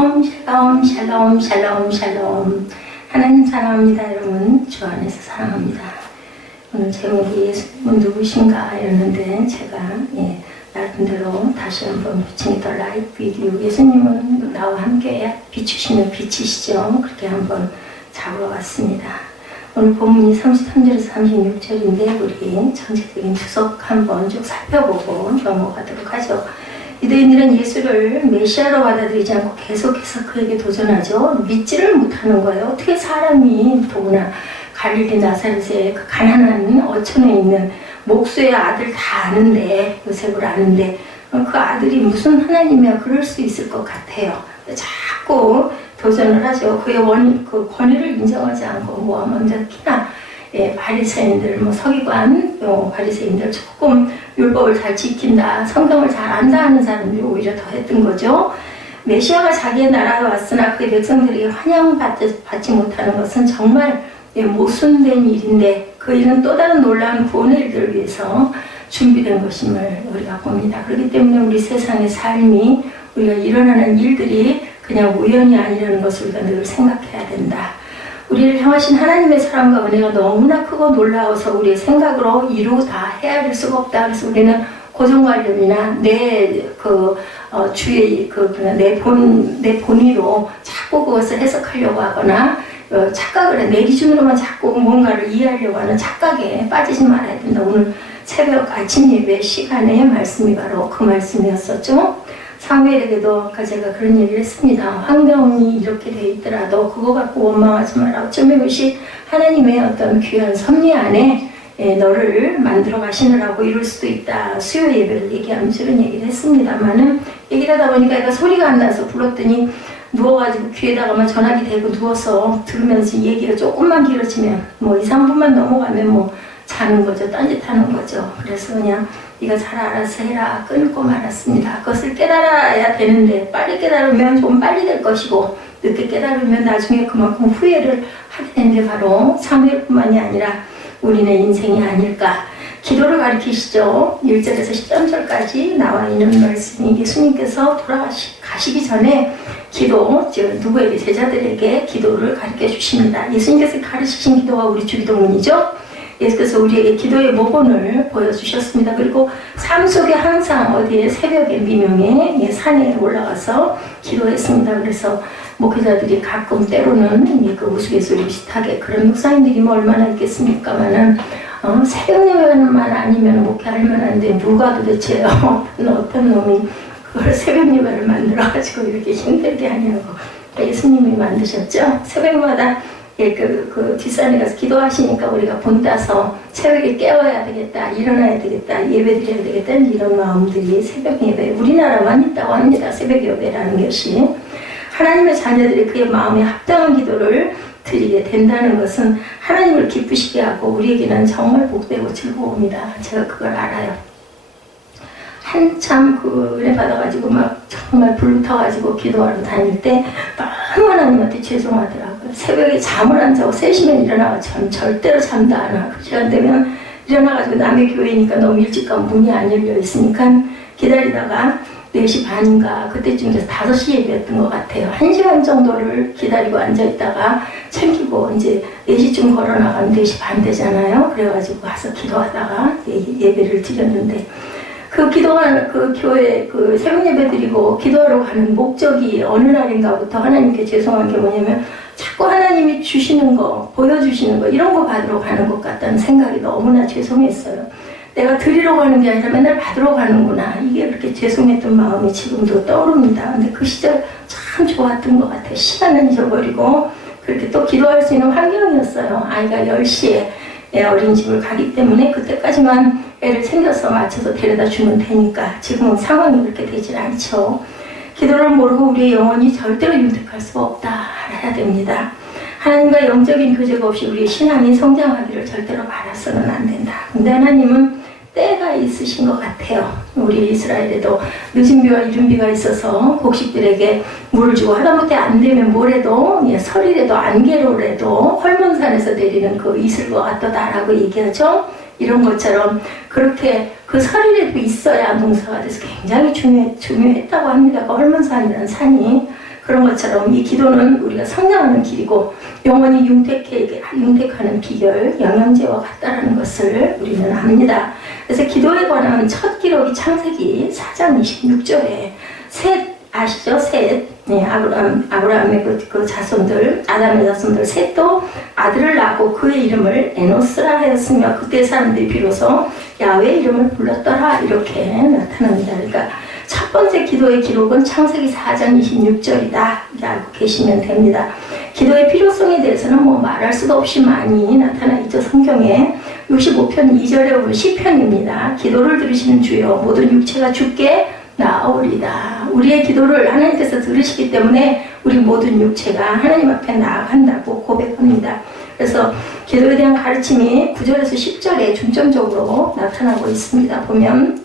샬롬 샬롬 샬롬 샬롬. 하나님 사랑합니다. 여러분 주 안에서 사랑합니다. 오늘 제목이 예수님은 누구신가 이러는데 제가 나름대로 다시 한번 비추니 더 라이트 비디오, 예수님은 나와 함께 비추시는 빛이시죠. 그렇게 한번 잡아왔습니다. 오늘 본문이 33절에서 36절인데 우리 전체적인 주석 한번 쭉 살펴보고 넘어가도록 하죠. 유대인들은 예수를 메시아로 받아들이지 않고 계속해서 그에게 도전하죠. 믿지를 못하는 거예요. 어떻게 사람이 더구나 갈릴리 나사렛에 그 가난한 어촌에 있는 목수의 아들 다 아는데, 요셉을 아는데 그 아들이 무슨 하나님이야 그럴 수 있을 것 같아요. 자꾸 도전을 하죠. 그의 그 권위를 인정하지 않고 먼저 특히나 바리새인들, 서기관, 바리새인들 조금 율법을 잘 지킨다, 성경을 잘 안다 하는 사람들이 오히려 더 했던 거죠. 메시아가 자기의 나라에 왔으나 그의 백성들이 환영받지 못하는 것은 정말 모순된 일인데 그 일은 또 다른 놀라운 구원의 일들을 위해서 준비된 것임을 우리가 봅니다. 그렇기 때문에 우리 세상의 삶이, 우리가 일어나는 일들이 그냥 우연이 아니라는 것을 우리가 늘 생각해야 된다. 우리를 향하신 하나님의 사랑과 은혜가 너무나 크고 놀라워서 우리의 생각으로 이루 다 헤아릴 수가 없다. 그래서 우리는 고정관념이나 내 본의로 자꾸 그것을 해석하려고 하거나 착각을 해. 내 기준으로만 자꾸 뭔가를 이해하려고 하는 착각에 빠지지 말아야 된다. 오늘 새벽 아침 예배 시간의 말씀이 바로 그 말씀이었었죠. 사무엘에게도 아까 제가 그런 얘기를 했습니다. 환경이 이렇게 돼 있더라도 그거 갖고 원망하지 마라. 어쩌면 이것이 하나님의 어떤 귀한 섭리 안에 너를 만들어 가시느라고 이럴 수도 있다. 수요 예배를 얘기하면서 이런 얘기를 했습니다만은, 얘기를 하다 보니까 애가 소리가 안 나서 불렀더니 누워가지고 귀에다가만 전화기 대고 누워서 들으면서 얘기가 조금만 길어지면 2, 3분만 넘어가면 자는 거죠. 딴짓하는 거죠. 그래서 그냥 네가 잘 알아서 해라 끊고 말았습니다. 그것을 깨달아야 되는데 빨리 깨달으면 좀 빨리 될 것이고 늦게 깨달으면 나중에 그만큼 후회를 하게 되는 게 바로 사무엘뿐만이 아니라 우리네 인생이 아닐까. 기도를 가르치시죠. 1절에서 13절까지 나와 있는 말씀이 예수님께서 돌아가시기 전에 기도, 즉 누구에게, 제자들에게 기도를 가르쳐 주십니다. 예수님께서 가르치신 기도가 우리 주기도문이죠. 예수께서 우리에게 기도의 모본을 보여주셨습니다. 그리고 삶 속에 항상 어디에 새벽에 미명에 산에 올라가서 기도했습니다. 그래서 목회자들이 가끔 때로는 그 우스갯소리 비슷하게 그런 목사님들이 얼마나 있겠습니까만은 새벽 예배만 아니면 목회할 만한데 누가 도대체 어떤 놈이 그걸 새벽 예배를 만들어가지고 이렇게 힘들게 하냐고. 예수님이 만드셨죠. 새벽마다 그 뒷산에 가서 기도하시니까 우리가 본따서 새벽에 깨워야 되겠다, 일어나야 되겠다, 예배 드려야 되겠다, 이런 마음들이 새벽 예배, 우리나라만 있다고 합니다. 새벽 예배라는 것이. 하나님의 자녀들이 그의 마음에 합당한 기도를 드리게 된다는 것은 하나님을 기쁘시게 하고 우리에게는 정말 복되고 즐거움이다. 제가 그걸 알아요. 한참 은혜 받아가지고 정말 불붙어가지고 기도하러 다닐 때 너무 하나님한테 죄송하더라고요. 새벽에 잠을 안 자고 3시면 일어나가 절대로 잠도 안 하고 그 시간 되면 일어나가지고 남의 교회니까 너무 일찍 가면 문이 안 열려 있으니까 기다리다가 4시 반인가 그때쯤 돼서 5시 예배였던 것 같아요. 1시간 정도를 기다리고 앉아있다가 챙기고 이제 4시쯤 걸어 나가면 4시 반 되잖아요. 그래가지고 가서 기도하다가 예배를 드렸는데, 그 교회 새벽 예배 드리고 기도하러 가는 목적이 어느 날인가부터 하나님께 죄송한 게 뭐냐면 자꾸 하나님이 주시는 거, 보여주시는 거 이런 거 받으러 가는 것 같다는 생각이 너무나 죄송했어요. 내가 드리러 가는 게 아니라 맨날 받으러 가는구나. 이게 그렇게 죄송했던 마음이 지금도 떠오릅니다. 근데 그 시절 참 좋았던 것 같아요. 시간은 잊어버리고 그렇게 또 기도할 수 있는 환경이었어요. 아이가 10시에 어린이집을 가기 때문에 그때까지만 애를 챙겨서 맞춰서 데려다 주면 되니까 지금은 상황이 그렇게 되질 않죠. 기도를 모르고 우리의 영혼이 절대로 윤택할 수가 없다 알아야 됩니다. 하나님과 영적인 교제가 없이 우리의 신앙이 성장하기를 절대로 바라서는 안 된다. 근데 하나님은 때가 있으신 것 같아요. 우리 이스라엘에도 늦은 비와 이른 비가 있어서 곡식들에게 물을 주고 하다못해 안 되면 모레도 설이라도 안개로라도 헐몬산에서 내리는 그 이슬과 같다라고 얘기하죠. 이런 것처럼 그렇게 그 설이라도 있어야 농사가 돼서 굉장히 중요했다고 합니다. 그 헐몬산이라는 산이 그런 것처럼 이 기도는 우리가 성장하는 길이고 영원히 융택하는 비결, 영양제와 같다라는 것을 우리는 압니다. 그래서 기도에 관한 첫 기록이 창세기 4장 26절에 셋 아시죠? 셋. 네, 아브라함의 그 자손들, 아담의 자손들 셋도 아들을 낳고 그의 이름을 에노스라 하였으며 그때 사람들이 비로소 야훼 이름을 불렀더라 이렇게 나타납니다. 그러니까 첫 번째 기도의 기록은 창세기 4장 26절이다 이렇게 알고 계시면 됩니다. 기도의 필요성에 대해서는 뭐 말할 수도 없이 많이 나타나 있죠. 성경에 65편 2절에 보면 시편입니다. 기도를 들으시는 주여 모든 육체가 주께 나아오리다. 우리의 기도를 하나님께서 들으시기 때문에 우리 모든 육체가 하나님 앞에 나아간다고 고백합니다. 그래서 기도에 대한 가르침이 9절에서 10절에 중점적으로 나타나고 있습니다. 보면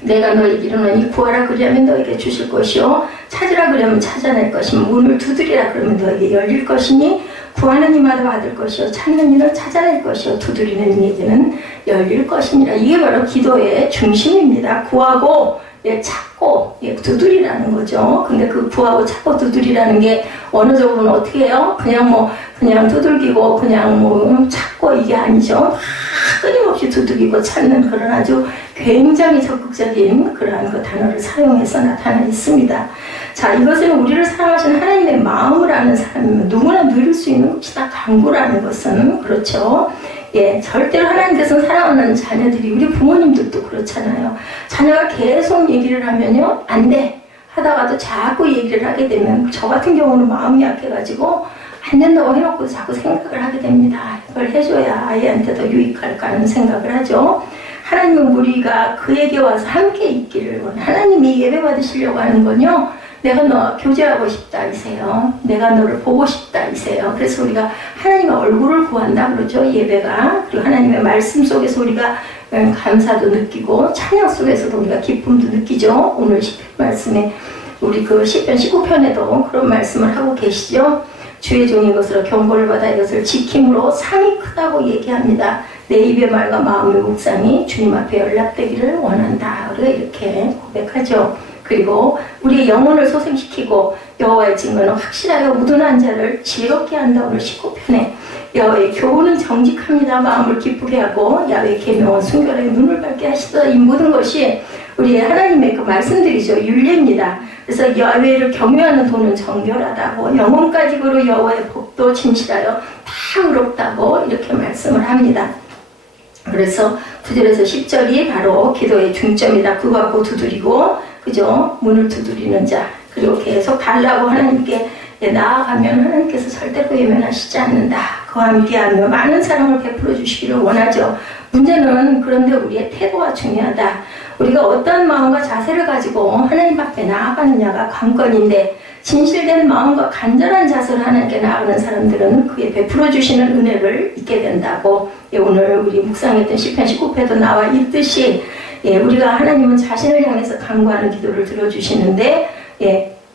내가 너에게 이르노니 구하라 그리하면 너에게 주실 것이요 찾으라 그리하면 찾아낼 것이며 문을 두드리라 그러면 너에게 열릴 것이니 구하는 이마다 받을 것이요 찾는 이는 찾아낼 것이요 두드리는 이에게는 열릴 것이니라. 이게 바로 기도의 중심입니다. 구하고 찾고 두드리라는 거죠. 근데 그 구하고 찾고 두드리라는 게 언어적으로는 어떻게 해요? 그냥 두들기고 그냥 찾고 이게 아니죠. 끊임없이 두들기고 찾는 그런 아주 굉장히 적극적인 그러한 그 단어를 사용해서 나타나 있습니다. 자, 이것은 우리를 사랑하시는 하나님의 마음을 아는 사람이면 누구나 누릴 수 있는 것이다. 간구라는 것은 그렇죠. 절대로 하나님께서는 사랑하는 자녀들이 우리 부모님들도 그렇잖아요. 자녀가 계속 얘기를 하면요 안 돼 하다가도 자꾸 얘기를 하게 되면 저 같은 경우는 마음이 약해가지고 안 된다고 해놓고 자꾸 생각을 하게 됩니다. 이걸 해줘야 아이한테 더 유익할까 하는 생각을 하죠. 하나님은 우리가 그에게 와서 함께 있기를 하나님이 예배 받으시려고 하는 건요 내가 너 교제하고 싶다 이세요. 내가 너를 보고 싶다 이세요. 그래서 우리가 하나님의 얼굴을 구한다 그러죠. 예배가. 그리고 하나님의 말씀 속에서 우리가 감사도 느끼고 찬양 속에서도 우리가 기쁨도 느끼죠. 오늘 시편 말씀에 우리 그 시편 19편에도 그런 말씀을 하고 계시죠. 주의 종인 것으로 경고를 받아 이것을 지킴으로 상이 크다고 얘기합니다. 내 입의 말과 마음의 묵상이 주님 앞에 연락되기를 원한다. 우리가 이렇게 고백하죠. 그리고 우리의 영혼을 소생시키고 여호와의 증거는 확실하여 우둔한 자를 지혜롭게 한다. 오늘 19편에 여호와의 교훈은 정직합니다. 마음을 기쁘게 하고 야훼의 계명은 순결하게 눈을 밝게 하시다. 이 모든 것이 우리의 하나님의 그 말씀들이죠. 윤례입니다. 그래서 야훼를 경외하는 도는 정결하다고 영혼까지 그로 여호와의 법도 진실하여 다 의롭다고 이렇게 말씀을 합니다. 그래서 9절에서 10절이 바로 기도의 중점이다. 그거 갖고 두드리고 그죠? 문을 두드리는 자. 그리고 계속 달라고 하나님께 나아가면 하나님께서 절대로 외면하시지 않는다. 그와 함께하며 많은 사랑을 베풀어 주시기를 원하죠. 문제는 그런데 우리의 태도가 중요하다. 우리가 어떤 마음과 자세를 가지고 하나님 앞에 나아가느냐가 관건인데 진실된 마음과 간절한 자세로 하나님께 나아가는 사람들은 그에 베풀어 주시는 은혜를 잊게 된다고 오늘 우리 묵상했던 시편 19편에도 나와 있듯이 우리가 하나님은 자신을 향해서 간구하는 기도를 들어주시는데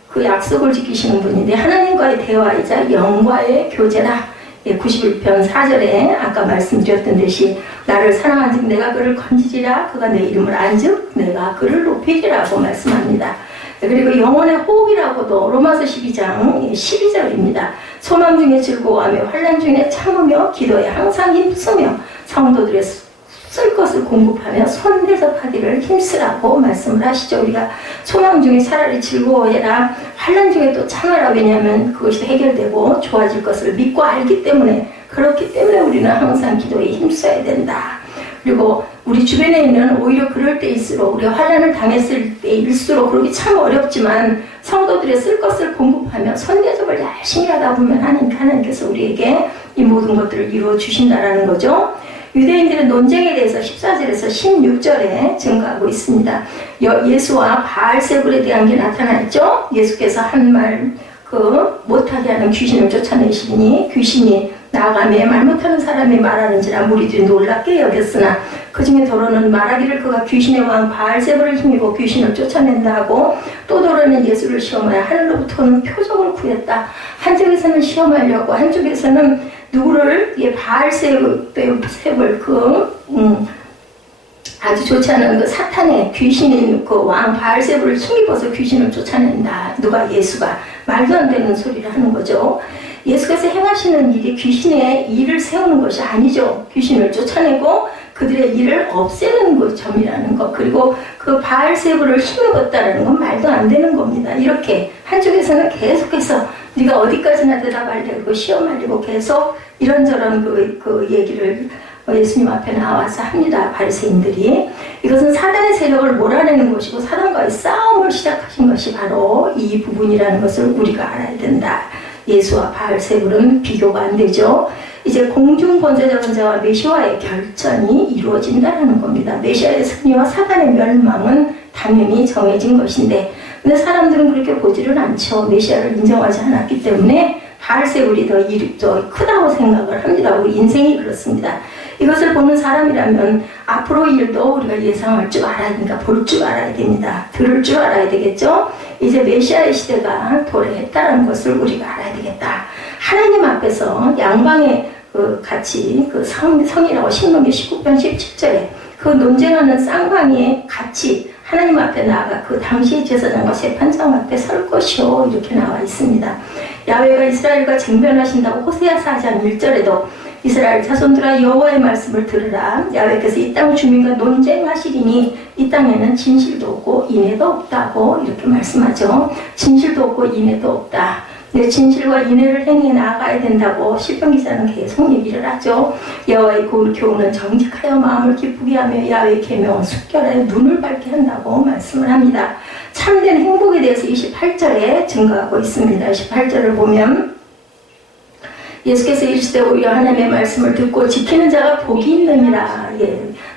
그 약속을 지키시는 분인데 하나님과의 대화이자 영과의 교제라. 91편 4절에 아까 말씀드렸던 듯이 나를 사랑한즉 내가 그를 건지리라. 그가 내 이름을 안즉 내가 그를 높이리라고 말씀합니다. 그리고 영혼의 호흡이라고도 로마서 12장 12절입니다. 소망 중에 즐거워하며 환난 중에 참으며 기도에 항상 힘쓰며 성도들의 쓸 것을 공급하며 손 대접하기를 힘쓰라고 말씀을 하시죠. 우리가 소망 중에 차라리 즐거워해라. 환난 중에 또 참아라. 왜냐하면 그것이 해결되고 좋아질 것을 믿고 알기 때문에 그렇기 때문에 우리는 항상 기도에 힘써야 된다. 그리고 우리 주변에 있는 오히려 그럴 때일수록 우리가 환난을 당했을 때일수록 그러기 참 어렵지만 성도들의 쓸 것을 공급하며 손 대접을 열심히 하다 보면 하나님께서 우리에게 이 모든 것들을 이루어 주신다라는 거죠. 유대인들은 논쟁에 대해서 14절에서 16절에 증거하고 있습니다. 예수와 바알세불에 대한 게 나타났죠. 예수께서 한 말 못하게 하는 귀신을 쫓아내시니 귀신이 나가며 말 못하는 사람이 말하는지라 무리들이 놀랍게 여겼으나 그 중에 더러는 말하기를 그가 귀신의 왕 바알세불을 힘입어 귀신을 쫓아낸다 하고 또 더러는 예수를 시험하여 하늘로부터는 표적을 구했다. 한쪽에서는 시험하려고 한쪽에서는 누구를 바알세불 아주 좋지 않은 그 사탄의 귀신인 그 왕 바알세불을 힘입어서 귀신을 쫓아낸다. 누가? 예수가 말도 안 되는 소리를 하는 거죠. 예수께서 행하시는 일이 귀신의 일을 세우는 것이 아니죠. 귀신을 쫓아내고 그들의 일을 없애는 그 점이라는 것, 그리고 그 바알세불을 힘입었다라는 건 말도 안 되는 겁니다. 이렇게 한쪽에서는 계속해서 네가 어디까지나 대답하려고 시험하려고 계속 이런저런 그 얘기를 예수님 앞에 나와서 합니다. 바리새인들이. 이것은 사단의 세력을 몰아내는 것이고 사단과의 싸움을 시작하신 것이 바로 이 부분이라는 것을 우리가 알아야 된다. 예수와 바알세불은 비교가 안 되죠. 이제 공중 번제자는 자와 메시아의 결전이 이루어진다는 겁니다. 메시아의 승리와 사단의 멸망은 당연히 정해진 것인데, 근데 사람들은 그렇게 보지를 않죠. 메시아를 인정하지 않았기 때문에 바알세불이 더 크다고 생각을 합니다. 우리 인생이 그렇습니다. 이것을 보는 사람이라면 앞으로 일도 우리가 예상할 줄 알아야 되니까 볼 줄 알아야 됩니다. 들을 줄 알아야 되겠죠. 이제 메시아의 시대가 도래했다는 것을 우리가 알아야 되겠다. 하나님 앞에서 양방의 같이 성이라고 신명기 19편 17절에 그 논쟁하는 쌍방이 같이 하나님 앞에 나아가 그 당시 제사장과 재판장 앞에 설 것이요 이렇게 나와 있습니다. 야훼가 이스라엘과 쟁변하신다고 호세아 4장 1절에도 이스라엘 자손들아 여호와의 말씀을 들으라. 야훼께서 이 땅 주민과 논쟁하시리니 이 땅에는 진실도 없고 인애도 없다고 이렇게 말씀하죠. 진실도 없고 인애도 없다. 내 진실과 인애를 행해 나아가야 된다고 시편 기자는 계속 얘기를 하죠. 여호와의 교훈은 정직하여 마음을 기쁘게 하며 야훼의 계명은 숙결하여 눈을 밝게 한다고 말씀을 합니다. 참된 행복에 대해서 28절에 증거하고 있습니다. 28절을 보면 예수께서 이르시되 오히려 하나님의 말씀을 듣고 지키는 자가 복이 있느니라.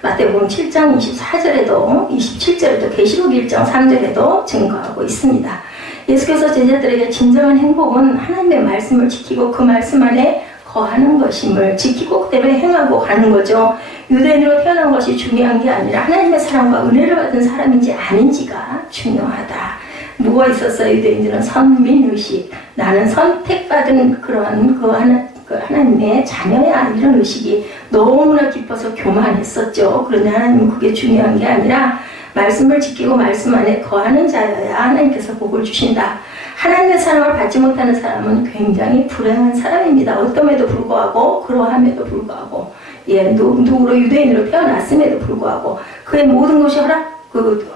마태복음 7장 24절에도 27절에도 계시록 1장 3절에도 증거하고 있습니다. 예수께서 제자들에게 진정한 행복은 하나님의 말씀을 지키고 그 말씀 안에 거하는 것임을 지키고 그대로 행하고 가는 거죠. 유대인으로 태어난 것이 중요한 게 아니라 하나님의 사랑과 은혜를 받은 사람인지 아닌지가 중요하다. 뭐가 있었어요? 유대인들은 선민의식, 나는 선택받은 그런 하나님의 자녀야, 이런 의식이 너무나 깊어서 교만했었죠. 그런데 하나님은 그게 중요한 게 아니라 말씀을 지키고 말씀 안에 거하는 자여야 하나님께서 복을 주신다. 하나님의 사랑을 받지 못하는 사람은 굉장히 불행한 사람입니다. 어떠함에도 불구하고 그러함에도 불구하고 누구로 유대인으로 태어났음에도 불구하고 그의 모든 것이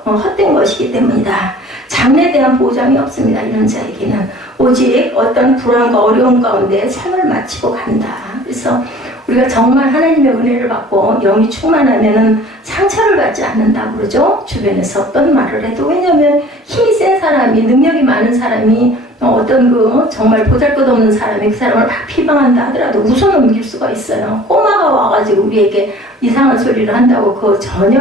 헛된 것이기 때문이다. 장래에 대한 보장이 없습니다. 이런 자에게는 오직 어떤 불안과 어려움 가운데 삶을 마치고 간다. 그래서 우리가 정말 하나님의 은혜를 받고 영이 충만하면은 상처를 받지 않는다고 그러죠. 주변에서 어떤 말을 해도. 왜냐하면 힘이 센 사람이, 능력이 많은 사람이 어떤 정말 보잘것없는 사람이 그 사람을 막 비방한다 하더라도 웃어 넘길 수가 있어요. 꼬마가 와가지고 우리에게 이상한 소리를 한다고 전혀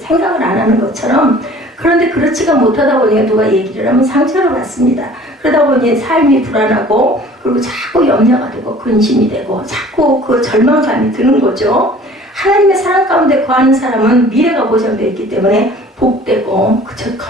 생각을 안 하는 것처럼. 그런데 그렇지가 못하다 보니까 누가 얘기를 하면 상처를 받습니다. 그러다 보니 삶이 불안하고 그리고 자꾸 염려가 되고 근심이 되고 자꾸 그 절망감이 드는 거죠. 하나님의 사랑 가운데 거하는 사람은 미래가 보장되어 있기 때문에 복되고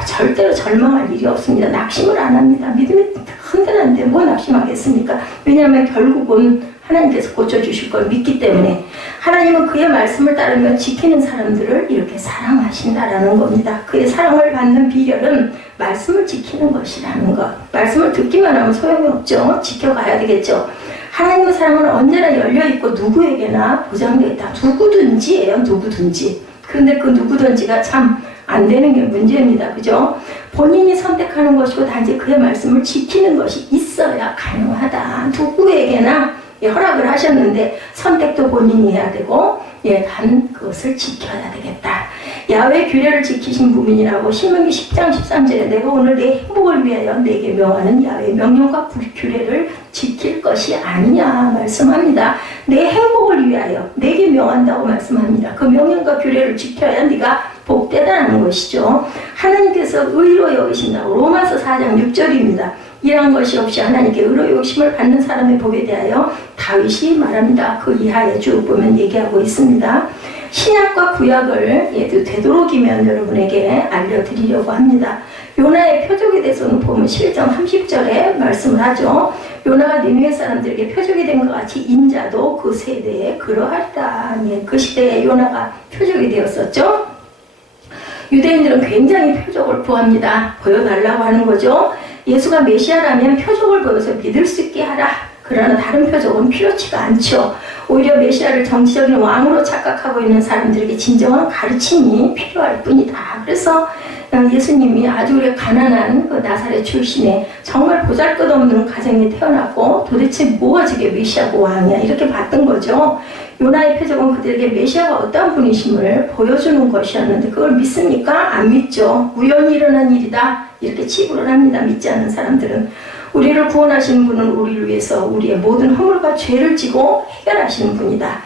절대로 절망할 일이 없습니다. 낙심을 안 합니다. 믿음이 흔들한데 뭐 낙심하겠습니까? 왜냐하면 결국은 하나님께서 고쳐주실 걸 믿기 때문에. 하나님은 그의 말씀을 따르며 지키는 사람들을 이렇게 사랑하신다라는 겁니다. 그의 사랑을 받는 비결은 말씀을 지키는 것이라는 것. 말씀을 듣기만 하면 소용이 없죠. 지켜가야 되겠죠. 하나님의 사랑은 언제나 열려있고 누구에게나 보장되어 있다. 누구든지예요. 누구든지. 그런데 그 누구든지가 참 안 되는 게 문제입니다. 그죠? 본인이 선택하는 것이고 단지 그의 말씀을 지키는 것이 있어야 가능하다. 누구에게나 허락을 하셨는데 선택도 본인이 해야 되고 단 그것을 지켜야 되겠다. 야훼 규례를 지키신 부민이라고 신명기 10장 13절에 내가 오늘 내 행복을 위하여 내게 명하는 야훼 명령과 규례를 지킬 것이 아니냐 말씀합니다. 내 행복을 위하여 내게 명한다고 말씀합니다. 그 명령과 규례를 지켜야 네가 복되다는 것이죠. 하나님께서 의로 여기신다고 로마서 4장 6절입니다. 이러한 것이 없이 하나님께 의로 여기심을 받는 사람의 복에 대하여 다윗이 말합니다. 그 이하에 쭉 보면 얘기하고 있습니다. 신약과 구약을 되도록이면 여러분에게 알려드리려고 합니다. 요나의 표적에 대해서는 보면 11장 30절에 말씀을 하죠. 요나가 니느웨 사람들에게 표적이 된 것 같이 인자도 그 세대에 그러하리라. 그 시대에 요나가 표적이 되었었죠. 유대인들은 굉장히 표적을 구합니다. 보여달라고 하는 거죠. 예수가 메시아라면 표적을 보여서 믿을 수 있게 하라. 그러나 다른 표적은 필요치가 않죠. 오히려 메시아를 정치적인 왕으로 착각하고 있는 사람들에게 진정한 가르침이 필요할 뿐이다. 그래서 예수님이 아주 가난한 그 나사렛 출신의 정말 보잘것없는 가정에 태어났고 도대체 뭐가 저게 메시아고 왕이야 이렇게 봤던 거죠. 요나의 표적은 그들에게 메시아가 어떠한 분이심을 보여주는 것이었는데 그걸 믿습니까? 안 믿죠. 우연히 일어난 일이다 이렇게 치부를 합니다. 믿지 않는 사람들은. 우리를 구원하시는 분은 우리를 위해서 우리의 모든 허물과 죄를 지고 해결하시는 분이다.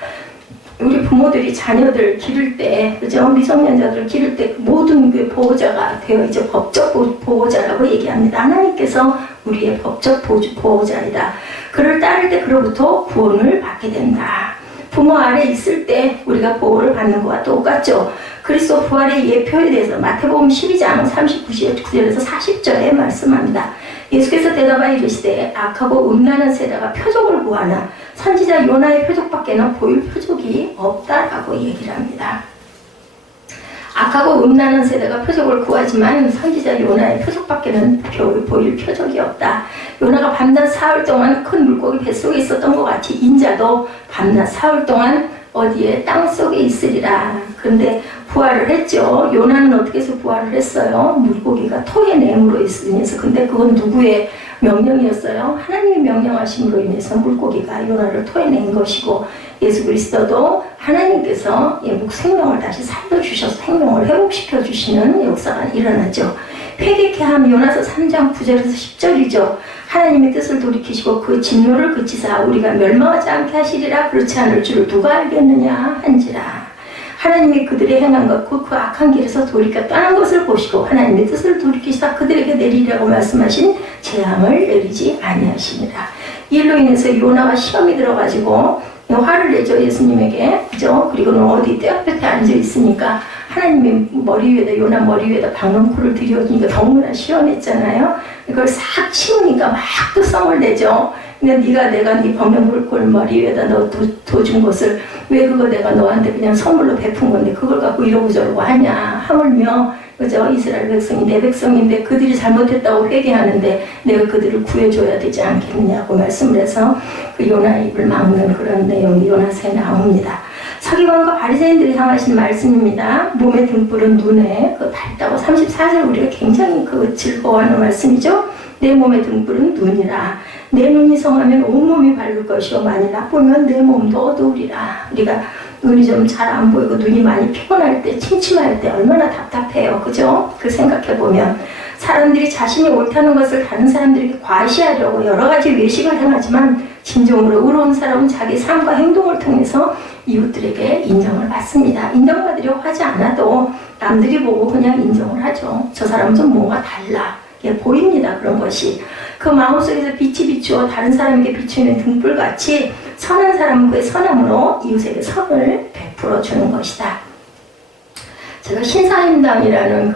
우리 부모들이 자녀들 기를 때, 그죠? 미성년자들을 기를 때 모든 그 보호자가 되어 있죠. 법적 보호자라고 얘기합니다. 하나님께서 우리의 법적 보호자이다. 그를 따를 때 그로부터 구원을 받게 된다. 부모 아래 있을 때 우리가 보호를 받는 것과 똑같죠. 그리스도 부활의 예표에 대해서 마태복음 12장 39절에서 40절에 말씀합니다. 예수께서 대답하여 이르시되 악하고 음란한 세대가 표적을 구하나 선지자 요나의 표적밖에는 보일 표적이 없다라고 얘기를 합니다. 악하고 음란한 세대가 표적을 구하지만 선지자 요나의 표적밖에는 보일 표적이 없다. 요나가 밤낮 사흘 동안 큰 물고기 뱃속에 있었던 것 같이 인자도 밤낮 사흘 동안 어디에 땅속에 있으리라. 그런데 부활을 했죠. 요나는 어떻게 해서 부활을 했어요? 물고기가 토의 내음으로 있으면서. 근데 그건 누구의 명령이었어요? 하나님의 명령하심으로 인해서 물고기가 요나를 토해낸 것이고 예수 그리스도도 하나님께서 생명을 다시 살려주셔서 생명을 회복시켜 주시는 역사가 일어나죠. 회개케 함 요나서 3장 9절에서 10절이죠. 하나님의 뜻을 돌이키시고 그 진노를 그치사 우리가 멸망하지 않게 하시리라. 그렇지 않을 줄을 누가 알겠느냐 한지라. 하나님이 그들의 행한 것 곧 그 악한 길에서 돌이켜 떠난 것을 보시고 하나님의 뜻을 돌이키시다 그들에게 내리리라고 말씀하신 재앙을 내리지 아니하시니라. 일로 인해서 요나가 시험이 들어가지고 화를 내죠. 예수님에게. 그죠? 그리고는 어디 떼앞에 앉아 있으니까 하나님이 머리 위에다 요나 머리 위에다 방울코를 들여주니까 너무나 시원했잖아요. 이걸 싹 치우니까 막 또 성을 내죠. 근데 네가 내가 네 방울코를 머리 위에다 둬준 것을 왜 그거 내가 너한테 그냥 선물로 베푼 건데 그걸 갖고 이러고 저러고 하냐. 하물며 그죠? 이스라엘 백성이 내 백성인데 그들이 잘못했다고 회개하는데 내가 그들을 구해줘야 되지 않겠느냐고 말씀을 해서 그 요나 입을 막는 그런 내용이 요나서에 나옵니다. 서기관과 바리새인들이 향하신 말씀입니다. 몸의 등불은 눈에 밝다고 34절 우리가 굉장히 즐거워하는 말씀이죠. 내 몸의 등불은 눈이라. 내 눈이 성하면 온몸이 밝을 것이요 만일 나쁘면 내 몸도 어두우리라. 우리가 눈이 좀 잘 안 보이고 눈이 많이 피곤할 때 침침할 때 얼마나 답답해요. 그죠? 그 생각해보면 사람들이 자신이 옳다는 것을 다른 사람들에게 과시하려고 여러 가지 외식을 행하지만 진정으로 의로운 사람은 자기 삶과 행동을 통해서 이웃들에게 인정을 받습니다. 인정받으려고 하지 않아도 남들이 보고 그냥 인정을 하죠. 저 사람은 좀 뭔가 달라. 보입니다. 그런 것이. 그 마음속에서 빛이 비추어 다른 사람에게 비추는 등불같이 선한 사람은 그의 선함으로 이웃에게 선을 베풀어 주는 것이다. 제가 신사임당이라는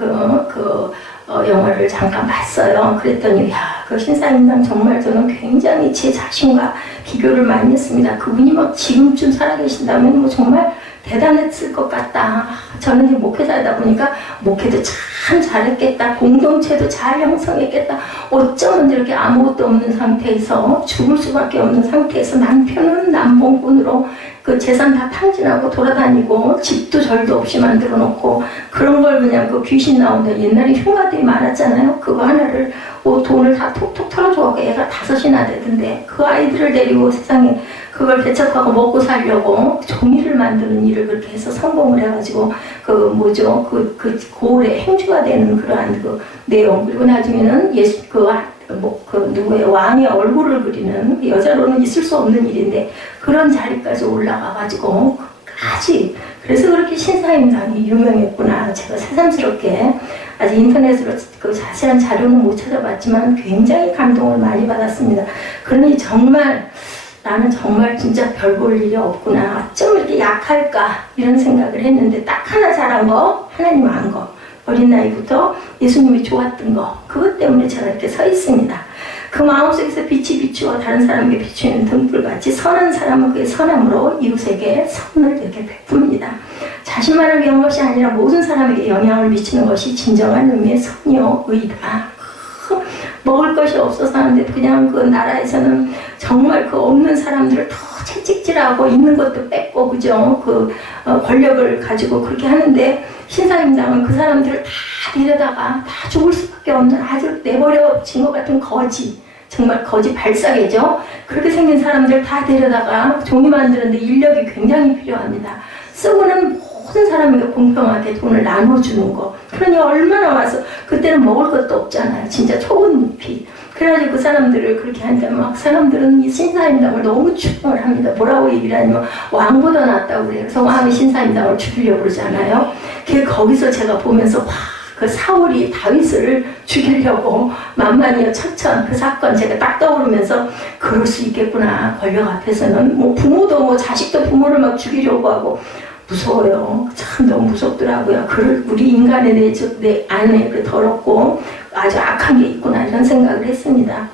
영화를 잠깐 봤어요. 그랬더니 그 신사임당 정말 저는 굉장히 제 자신과 비교를 많이 했습니다. 그분이 지금쯤 살아계신다면 정말 대단했을 것 같다. 저는 이제 목회자이다 보니까 목회도 참 잘했겠다. 공동체도 잘 형성했겠다. 어쩌면 이렇게 아무것도 없는 상태에서 죽을 수밖에 없는 상태에서 남편은 남봉꾼으로 그 재산 다 탕진하고 돌아다니고 집도 절도 없이 만들어 놓고 그런 걸 그냥 그 귀신 나온다. 옛날에 흉가들이 많았잖아요. 그거 하나를 돈을 다 톡톡 털어줘갖고 애가 5이나 되던데 그 아이들을 데리고 세상에 그걸 개척하고 먹고 살려고 종이를 만드는 일을 그렇게 해서 성공을 해가지고 그 고을의 행주가 되는 그러한 그 내용. 그리고 나중에는 예수 누구의 왕의 얼굴을 그리는 여자로는 있을 수 없는 일인데 그런 자리까지 올라가가지고 아직 그래서 그렇게 신사임당이 유명했구나. 제가 새삼스럽게 아직 인터넷으로 그 자세한 자료는 못 찾아봤지만 굉장히 감동을 많이 받았습니다. 그러니 나는 정말 진짜 별 볼 일이 없구나. 어쩜 이렇게 약할까 이런 생각을 했는데 딱 하나 잘한 거 하나님 안 거. 어린 나이부터 예수님이 좋았던 거 그것 때문에 제가 이렇게 서 있습니다. 그 마음속에서 빛이 비추어 다른 사람에게 비추는 등불같이 선한 사람은 그의 선함으로 이웃에게 선을 이렇게 베풉니다. 자신만을 위한 것이 아니라 모든 사람에게 영향을 미치는 것이 진정한 의미의 선이요 의다. 먹을 것이 없어서 하는데 그냥 그 나라에서는 정말 그 없는 사람들을 더 채찍질하고 있는 것도 뺏고 그죠? 권력을 가지고 그렇게 하는데 신사임당은 그 사람들을 다 데려다가 다 죽을 수밖에 없는 아주 내버려진 것 같은 거지. 정말 거지 발사계죠. 그렇게 생긴 사람들 다 데려다가 종이 만드는데 인력이 굉장히 필요합니다. 쓰고는 모든 사람에게 공평하게 돈을 나눠주는 거. 그러니 얼마나 와서 그때는 먹을 것도 없잖아요. 진짜 초급무피. 그래가지고 그 사람들을 그렇게 하니까 막 사람들은 이 신사임당을 너무 추앙을 합니다. 뭐라고 얘기를 하냐면 왕보다 낫다고 그래요. 그래서 왕이 신사임당을 죽이려고 그러잖아요. 거기서 제가 보면서 그 사울이 다윗을 죽이려고 만만히요 천천 그 사건 제가 딱 떠오르면서 그럴 수 있겠구나. 권력 앞에서는 뭐 부모도 뭐 자식도 부모를 막 죽이려고 하고 무서워요. 참 너무 무섭더라고요. 우리 인간에 내 안에 그 더럽고 아주 악한 게 있구나 이런 생각을 했습니다.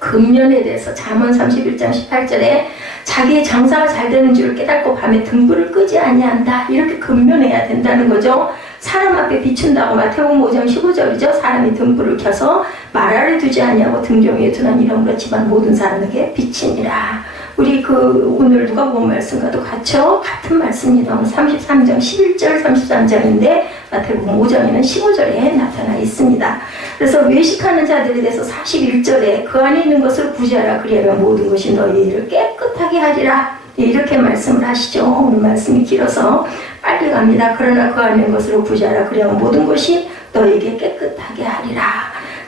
근면에 대해서 잠언 31장 18절에 자기의 장사가 잘 되는 줄을 깨닫고 밤에 등불을 끄지 아니한다. 이렇게 근면해야 된다는 거죠. 사람 앞에 비춘다고 마태복음 5장 15절이죠. 사람이 등불을 켜서 말 아래 두지 아니하고 등경 위에 두는 이름으로 집안 모든 사람에게 비치니라. 우리 오늘 누가복음 말씀과도 같은 말씀입니다. 33장 11절 33장인데 마태복음 5장에는 15절에 나타나 있습니다. 그래서 외식하는 자들에 대해서 41절에 그 안에 있는 것을 구제하라. 그리하면 모든 것이 너희 일을 깨끗하게 하리라. 이렇게 말씀을 하시죠. 오늘 말씀이 길어서 빨리 갑니다. 그러나 그 안에 있는 것으로 구제하라. 그리하면 모든 것이 너희에게 깨끗하게 하리라.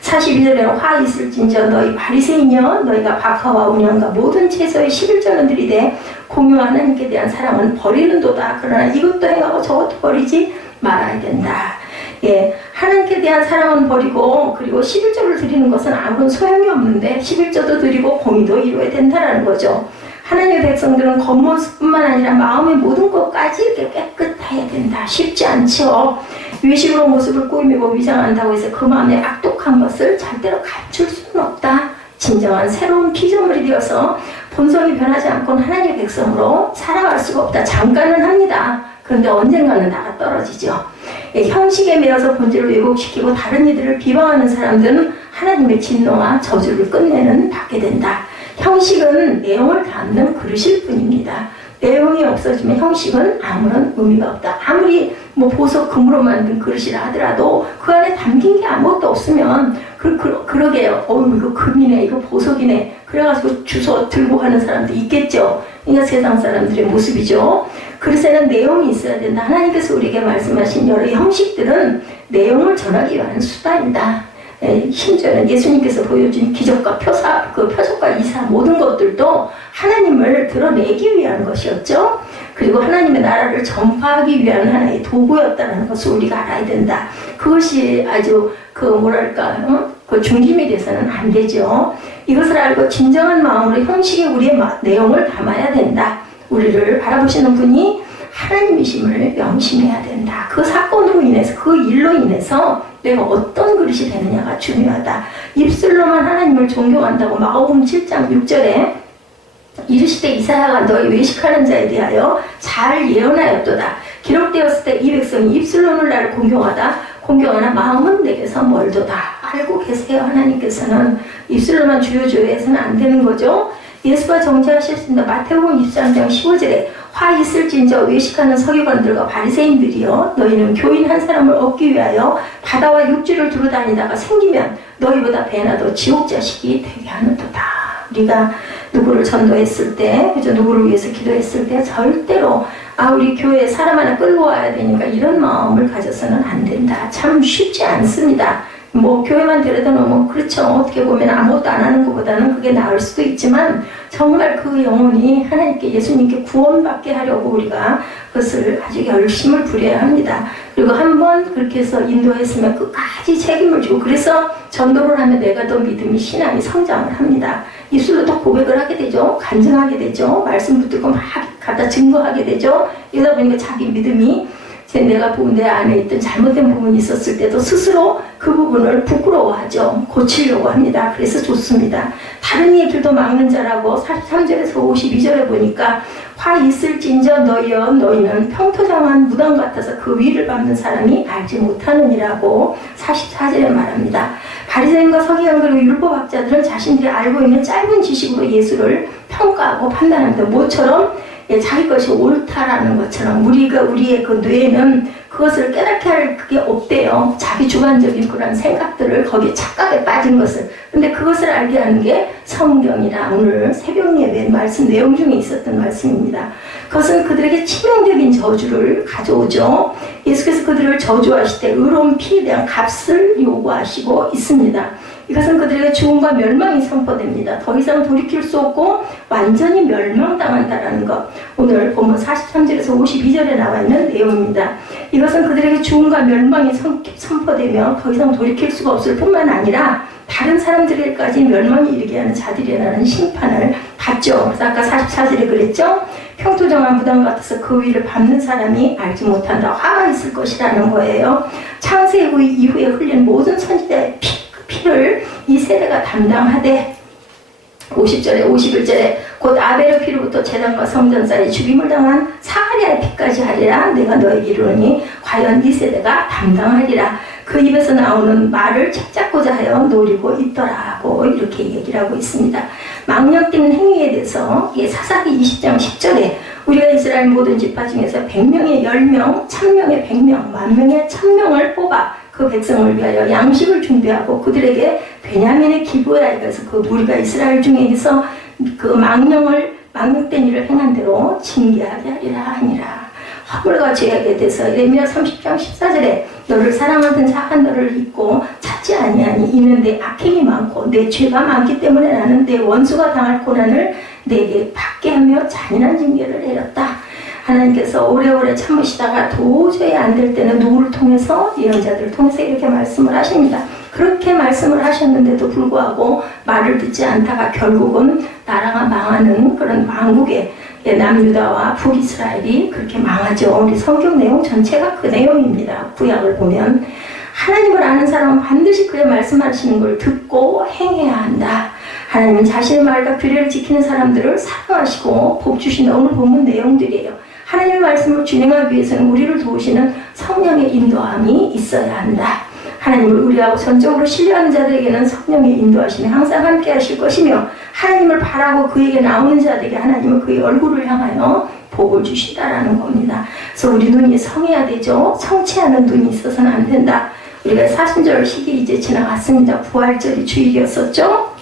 42절에는 화 있을진저 너희 바리새인이여 너희가 박하와 운영과 모든 채소의 11조는 들이되 공유 하나님께 대한 사랑은 버리는도다. 그러나 이것도 행하고 저것도 버리지 말아야 된다. 예, 하나님께 대한 사랑은 버리고 그리고 11조를 드리는 것은 아무런 소용이 없는데 11조도 드리고 공유도 이루어야 된다는 거죠. 하나님의 백성들은 겉모습뿐만 아니라 마음의 모든 것까지 이렇게 깨끗해야 된다. 쉽지 않죠. 외식으로 모습을 꾸미고 위장한다고 해서 그 마음의 악독한 것을 절대로 감출 수는 없다. 진정한 새로운 피조물이 되어서 본성이 변하지 않고는 하나님의 백성으로 살아갈 수가 없다. 잠깐은 합니다. 그런데 언젠가는 나가 떨어지죠. 형식에 매여서 본질을 왜곡시키고 다른 이들을 비방하는 사람들은 하나님의 진노와 저주를 끝내는 받게 된다. 형식은 내용을 담는 그릇일 뿐입니다. 내용이 없어지면 형식은 아무런 의미가 없다. 아무리 보석 금으로 만든 그릇이라 하더라도 그 안에 담긴 게 아무것도 없으면 그러게요. 이거 금이네, 이거 보석이네. 그래가지고 주워 들고 가는 사람도 있겠죠. 그러니까 세상 사람들의 모습이죠. 그릇에는 내용이 있어야 된다. 하나님께서 우리에게 말씀하신 여러 형식들은 내용을 전하기 위한 수단이다. 심지어는 예수님께서 보여준 기적과 표적과 이사 모든 것들도 하나님을 드러내기 위한 것이었죠. 그리고 하나님의 나라를 전파하기 위한 하나의 도구였다는 것을 우리가 알아야 된다. 그것이 아주 그 중심이 돼서는 안 되죠. 이것을 알고 진정한 마음으로 형식에 우리의 내용을 담아야 된다. 우리를 바라보시는 분이 하나님이심을 명심해야 된다. 그 사건으로 인해서 그 일로 인해서 내가 어떤 그릇이 되느냐가 중요하다. 입술로만 하나님을 존경한다고 마가복음 7장 6절에 이르시되 이사야가 너희 외식하는 자에 대하여 잘 예언하였도다. 기록되었을 때 이 백성이 입술로는 나를 공경하나 마음은 내게서 멀도다. 알고 계세요. 하나님께서는 입술로만 주여주여해서는 안 되는 거죠. 예수가 정죄하셨습니다. 마태복음 23장 15절에 화 있을진저 외식하는 서기관들과 바리새인들이여 너희는 교인 한 사람을 얻기 위하여 바다와 육지를 두루다니다가 생기면 너희보다 배나 더 지옥 자식이 되게 하는도다. 우리가 누구를 전도했을 때, 그죠? 누구를 위해서 기도했을 때 절대로 우리 교회에 사람 하나 끌고 와야 되니까 이런 마음을 가져서는 안 된다. 참 쉽지 않습니다. 교회만 데려다 놓으면 그렇죠. 어떻게 보면 아무것도 안 하는 것보다는 그게 나을 수도 있지만 정말 그 영혼이 하나님께 예수님께 구원받게 하려고 우리가 그것을 아주 열심을 부려야 합니다. 그리고 한번 그렇게 해서 인도했으면 끝까지 책임을 지고 그래서 전도를 하면 내가 더 믿음이 신앙이 성장을 합니다. 입술로 또 고백을 하게 되죠. 간증하게 되죠. 말씀 붙들고 막 갖다 증거하게 되죠. 이러다 보니까 자기 믿음이 내가 내 안에 있던 잘못된 부분이 있었을 때도 스스로 그 부분을 부끄러워하죠. 고치려고 합니다. 그래서 좋습니다. 다른 이의 길도 막는 자라고 43절에서 52절에 보니까 화 있을진저 너희여 너희는 평토장한 무덤 같아서 그 위를 밟는 사람이 알지 못하느니라고 44절에 말합니다. 바리새인과 서기관 그리고 율법학자들은 자신들이 알고 있는 짧은 지식으로 예수를 평가하고 판단합니다. 모처럼 자기 것이 옳다라는 것처럼 우리의 그 뇌는 그것을 깨닫게 할 그게 없대요. 자기 주관적인 그런 생각들을 거기에 착각에 빠진 것을. 근데 그것을 알게 하는 게 성경이라 오늘 새벽 예배 말씀 내용 중에 있었던 말씀입니다. 그것은 그들에게 치명적인 저주를 가져오죠. 예수께서 그들을 저주하실 때 의로운 피에 대한 값을 요구하시고 있습니다. 이것은 그들에게 죽음과 멸망이 선포됩니다. 더 이상 돌이킬 수 없고 완전히 멸망당한다라는 것. 오늘 본문 43절에서 52절에 나와 있는 내용입니다. 이것은 그들에게 죽음과 멸망이 선포되며 더 이상 돌이킬 수가 없을 뿐만 아니라 다른 사람들에게까지 멸망이 이르게 하는 자들이라는 심판을 받죠. 그래서 아까 44절에 그랬죠. 평토정한 무덤 같아서 그 위를 밟는 사람이 알지 못한다. 화가 있을 것이라는 거예요. 창세 이후에 흘린 모든 선지자의 피를 이 세대가 담당하되 50절에 51절에 곧 아벨의 피로부터 제단과 성전 사이 죽임을 당한 사가랴의 피까지 하리라. 내가 너에게 이르노니 과연 이 세대가 담당하리라. 그 입에서 나오는 말을 책잡고자 하여 노리고 있더라고 이렇게 얘기를 하고 있습니다. 망령 띠는 행위에 대해서 사사기 20장 10절에 우리가 이스라엘 모든 지파 중에서 100명의 10명, 1000명의 100명, 10,000명의 1000명을 뽑아 그 백성을 위하여 양식을 준비하고 그들에게 베냐민의 기부하라. 그래서 그 우리가 이스라엘 중에서 그 망령된 일을 행한 대로 징계하게 하리라 하니라. 허물과 죄악에 대해서 예레미야 30장 14절에 너를 사랑하던 자가 너를 잊고 찾지 아니하니 이는 내 악행이 많고 내 죄가 많기 때문에 나는 내 원수가 당할 고난을 내게 받게 하며 잔인한 징계를 내렸다. 하나님께서 오래오래 참으시다가 도저히 안 될 때는 누구를 통해서? 예언자들을 통해서 이렇게 말씀을 하십니다. 그렇게 말씀을 하셨는데도 불구하고 말을 듣지 않다가 결국은 나라가 망하는 그런 왕국의 남유다와 북이스라엘이 그렇게 망하죠. 우리 성경 내용 전체가 그 내용입니다. 구약을 보면 하나님을 아는 사람은 반드시 그의 말씀하시는 걸 듣고 행해야 한다. 하나님은 자신의 말과 규례를 지키는 사람들을 사랑하시고 복 주신다. 오늘 본문 내용들이에요. 하나님의 말씀을 준행하기 위해서는 우리를 도우시는 성령의 인도함이 있어야 한다. 하나님을 의뢰하고 전적으로 신뢰하는 자들에게는 성령의 인도하심이 항상 함께 하실 것이며 하나님을 바라고 그에게 나오는 자들에게 하나님은 그의 얼굴을 향하여 복을 주신다라는 겁니다. 그래서 우리 눈이 성해야 되죠. 성취하는 눈이 있어서는 안 된다. 우리가 사순절 시기 이제 지나갔습니다. 부활절이 주일이었었죠.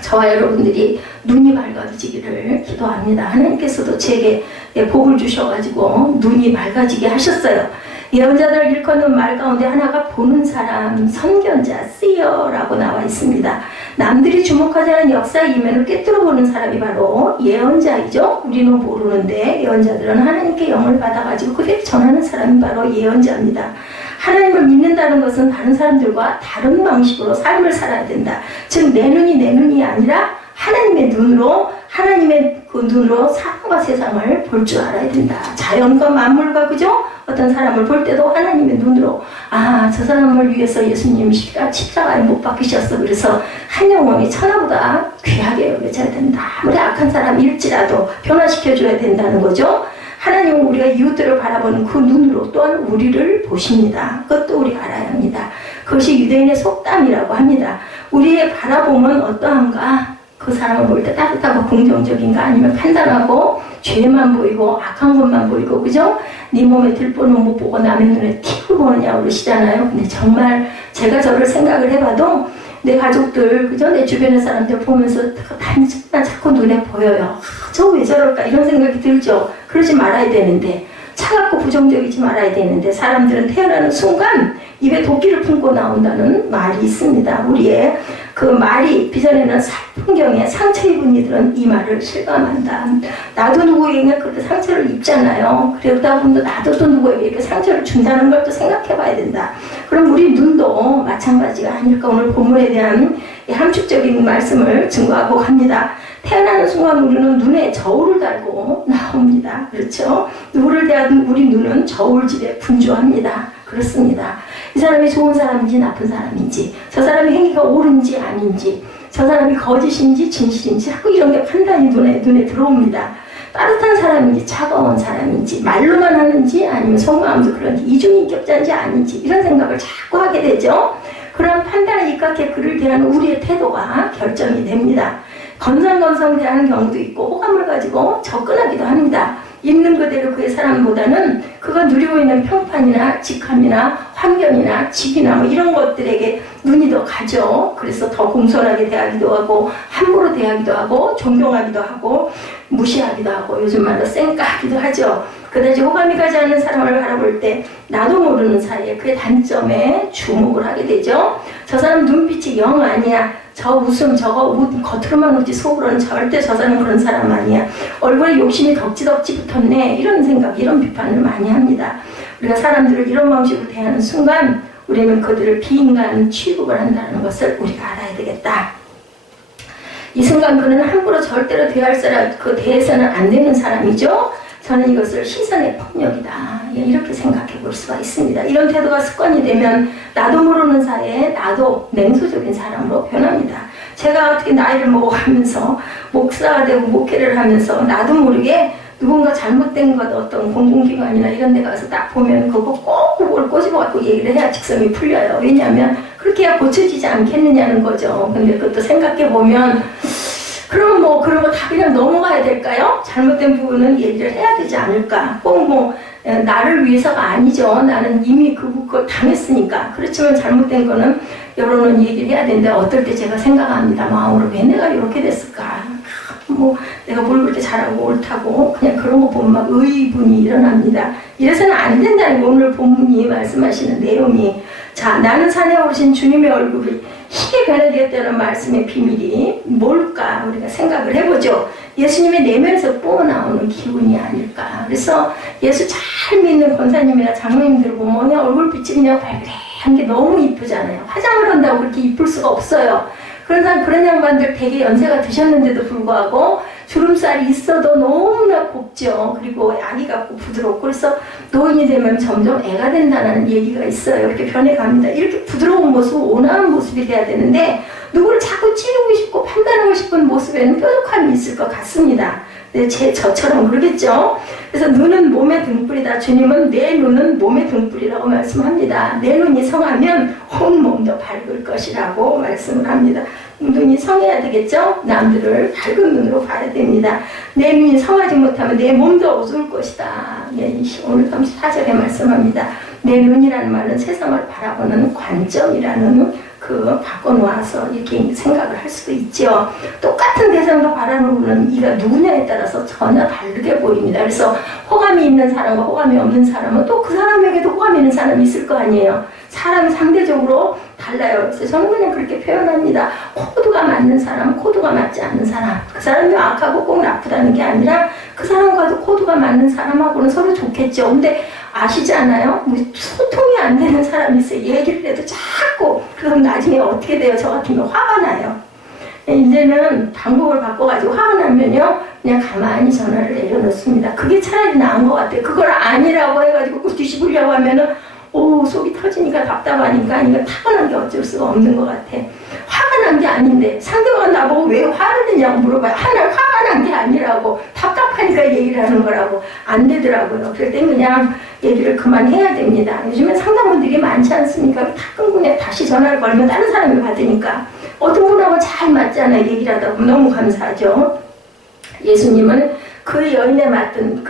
저와 여러분들이 눈이 밝아지기를 기도합니다. 하나님께서도 제게 복을 주셔가지고 눈이 밝아지게 하셨어요. 예언자들 일컫는 말 가운데 하나가 보는 사람, 선견자, seer라고 나와 있습니다. 남들이 주목하지 않은 역사의 이면을 꿰뚫어 보는 사람이 바로 예언자이죠. 우리는 모르는데 예언자들은 하나님께 영을 받아가지고 그게 전하는 사람이 바로 예언자입니다. 하나님을 믿는다는 것은 다른 사람들과 다른 방식으로 삶을 살아야 된다. 즉 내 눈이 아니라 하나님의 눈으로 사람과 세상을 볼 줄 알아야 된다. 자연과 만물과 그죠? 어떤 사람을 볼 때도 하나님의 눈으로 저 사람을 위해서 예수님이 십자가에 못 박히셨어. 그래서 한 영혼이 천하보다 귀하게 여겨져야 된다. 아무리 악한 사람일지라도 변화시켜줘야 된다는 거죠. 하나님은 우리가 이웃들을 바라보는 그 눈으로 또한 우리를 보십니다. 그것도 우리 알아야 합니다. 그것이 유대인의 속담이라고 합니다. 우리의 바라봄은 어떠한가? 그 사람을 볼 때 따뜻하고 긍정적인가? 아니면 판단하고 죄만 보이고 악한 것만 보이고 그죠? 네 몸에 들보는 못 보고 남의 눈에 티를 보느냐고 그러시잖아요. 근데 정말 제가 저를 생각을 해봐도 내 가족들, 그죠? 내 주변의 사람들 보면서 단지만 자꾸 눈에 보여요. 저 왜 저럴까? 이런 생각이 들죠. 그러지 말아야 되는데, 차갑고 부정적이지 말아야 되는데, 사람들은 태어나는 순간 입에 도끼를 품고 나온다는 말이 있습니다. 우리의 그 말이 빚어내는 풍경에 상처 입은 이들은 이 말을 실감한다. 나도 누구에게 그렇게 상처를 입잖아요. 그러다 보면 나도 또 누구에게 이렇게 상처를 준다는 걸 또 생각해 봐야 된다. 그럼 우리 눈도 마찬가지가 아닐까. 오늘 본문에 대한 함축적인 말씀을 증거하고 갑니다. 태어나는 순간 우리는 눈에 저울을 달고 나옵니다. 그렇죠? 누구를 대하든 우리 눈은 저울집에 분주합니다. 그렇습니다. 이 사람이 좋은 사람인지 나쁜 사람인지, 저 사람의 행위가 옳은지 아닌지, 저 사람이 거짓인지 진실인지 자꾸 이런 게 판단이 눈에 들어옵니다. 따뜻한 사람인지 차가운 사람인지, 말로만 하는지 아니면 속마음도 그런지, 이중인격자인지 아닌지 이런 생각을 자꾸 하게 되죠. 그런 판단에 입각해 그를 대하는 우리의 태도가 결정이 됩니다. 건성건성 대하는 경우도 있고 호감을 가지고 접근하기도 합니다. 있는 그대로 그의 사람보다는 그가 누리고 있는 평판이나 직함이나 환경이나 직이나 뭐 이런 것들에게 눈이 더 가죠. 그래서 더 공손하게 대하기도 하고 함부로 대하기도 하고 존경하기도 하고 무시하기도 하고 요즘 말로 쌩까하기도 하죠. 그다지 호감이 가지 않는 사람을 바라볼 때 나도 모르는 사이에 그의 단점에 주목을 하게 되죠. 저 사람 눈빛이 영 아니야. 저 웃음 저거 겉으로만 웃지 속으로는 절대 저 사람 그런 사람 아니야. 얼굴에 욕심이 덕지덕지 붙었네. 이런 생각, 이런 비판을 많이 합니다. 우리가 사람들을 이런 방식으로 대하는 순간 우리는 그들을 비인간 취급을 한다는 것을 우리가 알아야 되겠다. 이 순간 그는 함부로 절대로 대할 사람, 대해서는 안 되는 사람이죠. 저는 이것을 시선의 폭력이다. 이렇게 생각해 볼 수가 있습니다. 이런 태도가 습관이 되면 나도 모르는 사이에 나도 냉소적인 사람으로 변합니다. 제가 어떻게 나이를 먹어가면서 목사가 되고 목회를 하면서 나도 모르게 누군가 잘못된 것 어떤 공공기관이나 이런 데 가서 딱 보면 그거 꼭 그걸 꼬집어갖고 얘기를 해야 직성이 풀려요. 왜냐하면 그렇게 해야 고쳐지지 않겠느냐는 거죠. 근데 그것도 생각해 보면 그럼 뭐 그런 거 다 그냥 넘어가야 될까요? 잘못된 부분은 얘기를 해야 되지 않을까? 꼭 뭐 나를 위해서가 아니죠. 나는 이미 그걸 당했으니까. 그렇지만 잘못된 거는 여러분은 얘기를 해야 되는데 어떨 때 제가 생각합니다. 마음으로 왜 내가 이렇게 됐을까? 뭐 내가 뭘 그렇게 잘하고 옳다고 그냥 그런 거 보면 막 의분이 일어납니다. 이래서는 안 된다는 게 오늘 본문이 말씀하시는 내용이. 자, 나는 산에 오르신 주님의 얼굴이 희게 변해되었다는 말씀의 비밀이 뭘까 우리가 생각을 해보죠. 예수님의 내면에서 뿜어나오는 기운이 아닐까. 그래서 예수 잘 믿는 권사님이나 장로님들 보면 그냥 얼굴빛이 그냥 발그레한 게 너무 이쁘잖아요. 화장을 한다고 그렇게 이쁠 수가 없어요. 그런 양반들 되게 연세가 드셨는데도 불구하고 주름살이 있어도 너무나 곱죠. 그리고 아기 같고 부드럽고 그래서 노인이 되면 점점 애가 된다는 얘기가 있어요. 이렇게 변해갑니다. 이렇게 부드러운 모습, 온화한 모습이 돼야 되는데 누구를 자꾸 찌르고 싶고 판단하고 싶은 모습에는 뾰족함이 있을 것 같습니다. 네, 저처럼 그러겠죠. 그래서 눈은 몸의 등불이다. 주님은 내 눈은 몸의 등불이라고 말씀합니다. 내 눈이 성하면 온 몸도 밝을 것이라고 말씀을 합니다. 눈이 성해야 되겠죠? 남들을 밝은 눈으로 봐야 됩니다. 내 눈이 성하지 못하면 내 몸도 어두울 것이다. 예, 오늘 34절에 말씀합니다. 내 눈이라는 말은 세상을 바라보는 관점이라는 바꿔놓아서 이렇게 생각을 할 수도 있죠. 똑같은 대상도 바라보는 이가 누구냐에 따라서 전혀 다르게 보입니다. 그래서 호감이 있는 사람과 호감이 없는 사람은 또 그 사람에게도 호감이 있는 사람이 있을 거 아니에요. 사람이 상대적으로 달라요. 그래서 저는 그냥 그렇게 표현합니다. 코드가 맞는 사람, 코드가 맞지 않는 사람. 그 사람이 악하고 꼭 나쁘다는 게 아니라 그 사람과도 코드가 맞는 사람하고는 서로 좋겠죠. 근데 아시지 않아요? 뭐 소통이 안 되는 사람이 있어요. 얘기를 해도 자꾸 그럼 나중에 어떻게 돼요? 저 같으면 화가 나요. 이제는 방법을 바꿔가지고 화가 나면요 그냥 가만히 전화를 내려놓습니다. 그게 차라리 나은 것 같아요. 그걸 아니라고 해가지고 꼭 뒤집으려고 하면은 속이 터지니까 답답하니까 이거 타고난 게 어쩔 수가 없는 것 같아. 화가 난 게 아닌데 상대방은 나보고 왜 화를 내냐고 물어봐요. 화가 난 게 아니라고 답답하니까 얘기를 하는 거라고. 안 되더라고요. 그럴 땐 그냥 얘기를 그만해야 됩니다. 요즘엔 상담원들이 많지 않습니까? 다 끊고 그냥 다시 전화를 걸면 다른 사람이 받으니까 어떤 분하고 잘 맞잖아요. 얘기를 하다 보면 너무 감사하죠. 예수님은 그 여인에 맡은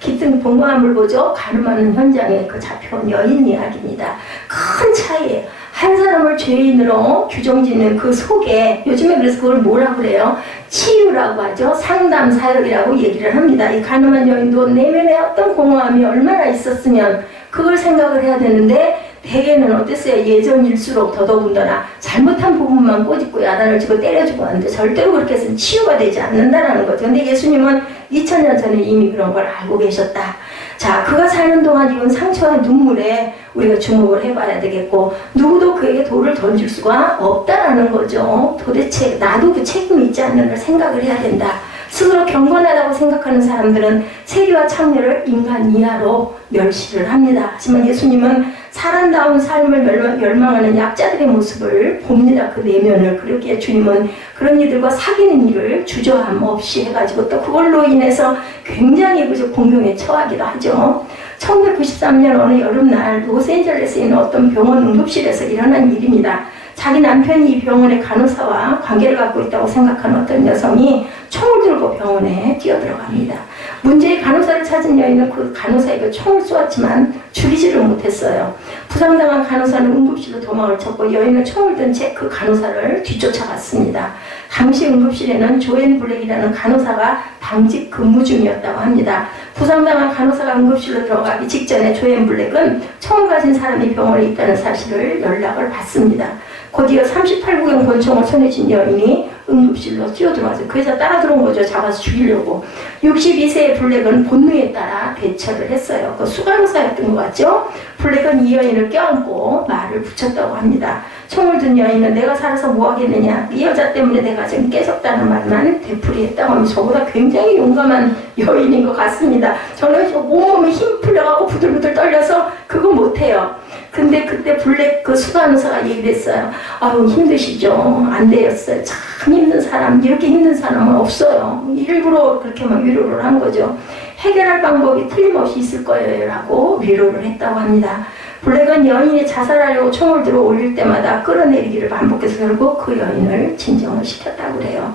깃든 봉화함을 보죠. 가늠하는 현장에 잡혀온 여인 이야기입니다. 큰 차이예요. 한 사람을 죄인으로 규정짓는 그 속에 요즘에 그래서 그걸 뭐라 그래요? 치유라고 하죠. 상담 사역이라고 얘기를 합니다. 이 가늠한 여인도 내면에 어떤 공허함이 얼마나 있었으면 그걸 생각을 해야 되는데 대개는 어땠어요? 예전일수록 더더군다나 잘못한 부분만 꼬집고 야단을 치고 때려주고 하는데 절대로 그렇게 해서는 치유가 되지 않는다라는 거죠. 근데 예수님은 2000년 전에 이미 그런 걸 알고 계셨다. 자, 그가 사는 동안 입은 상처와 눈물에 우리가 주목을 해봐야 되겠고 누구도 그에게 돌을 던질 수가 없다라는 거죠. 도대체 나도 그 책임이 있지 않는가 생각을 해야 된다. 스스로 경건하다고 생각하는 사람들은 세리와 창녀를 인간 이하로 멸시를 합니다. 하지만 예수님은 사람다운 삶을 열망하는 약자들의 모습을 봅니다. 그 내면을. 그렇게 주님은 그런 이들과 사귀는 일을 주저함 없이 해가지고 또 그걸로 인해서 굉장히 공경에 처하기도 하죠. 1993년 어느 여름날 로스앤젤레스에 있는 어떤 병원 응급실에서 일어난 일입니다. 자기 남편이 이 병원의 간호사와 관계를 갖고 있다고 생각하는 어떤 여성이 총을 들고 병원에 뛰어들어갑니다. 문제의 간호사를 찾은 여인은 그 간호사에게 총을 쏘았지만 죽이지를 못했어요. 부상당한 간호사는 응급실로 도망을 쳤고 여인은 총을 든 채 그 간호사를 뒤쫓아갔습니다. 당시 응급실에는 조앤 블랙이라는 간호사가 당직 근무 중이었다고 합니다. 부상당한 간호사가 응급실로 들어가기 직전에 조앤 블랙은 총을 가진 사람이 병원에 있다는 사실을 연락을 받습니다. 곧이어 38구경 권총을 손에 쥔 여인이 응급실로 뛰어들어와서 그 여자 따라 들어온 거죠. 잡아서 죽이려고. 62세의 블랙은 본능에 따라 대처를 했어요. 그 수간호사였던 것 같죠? 블랙은 이 여인을 껴안고 말을 붙였다고 합니다. 총을 든 여인은 내가 살아서 뭐 하겠느냐, 이 여자 때문에 내가 지금 깨졌다는 말만 되풀이했다고 하면 저보다 굉장히 용감한 여인인 것 같습니다. 저는 온몸에 힘 풀려가고 부들부들 떨려서 그거 못해요. 근데 그때 블랙 그 수간호사가 얘기를 했어요. 아유 힘드시죠? 안 되었어요. 참 힘든 사람, 이렇게 힘든 사람은 없어요. 일부러 그렇게 막 위로를 한 거죠. 해결할 방법이 틀림없이 있을 거예요 라고 위로를 했다고 합니다. 블랙은 여인이 자살하려고 총을 들어 올릴 때마다 끌어내리기를 반복해서 결국 그 여인을 진정을 시켰다고 그래요.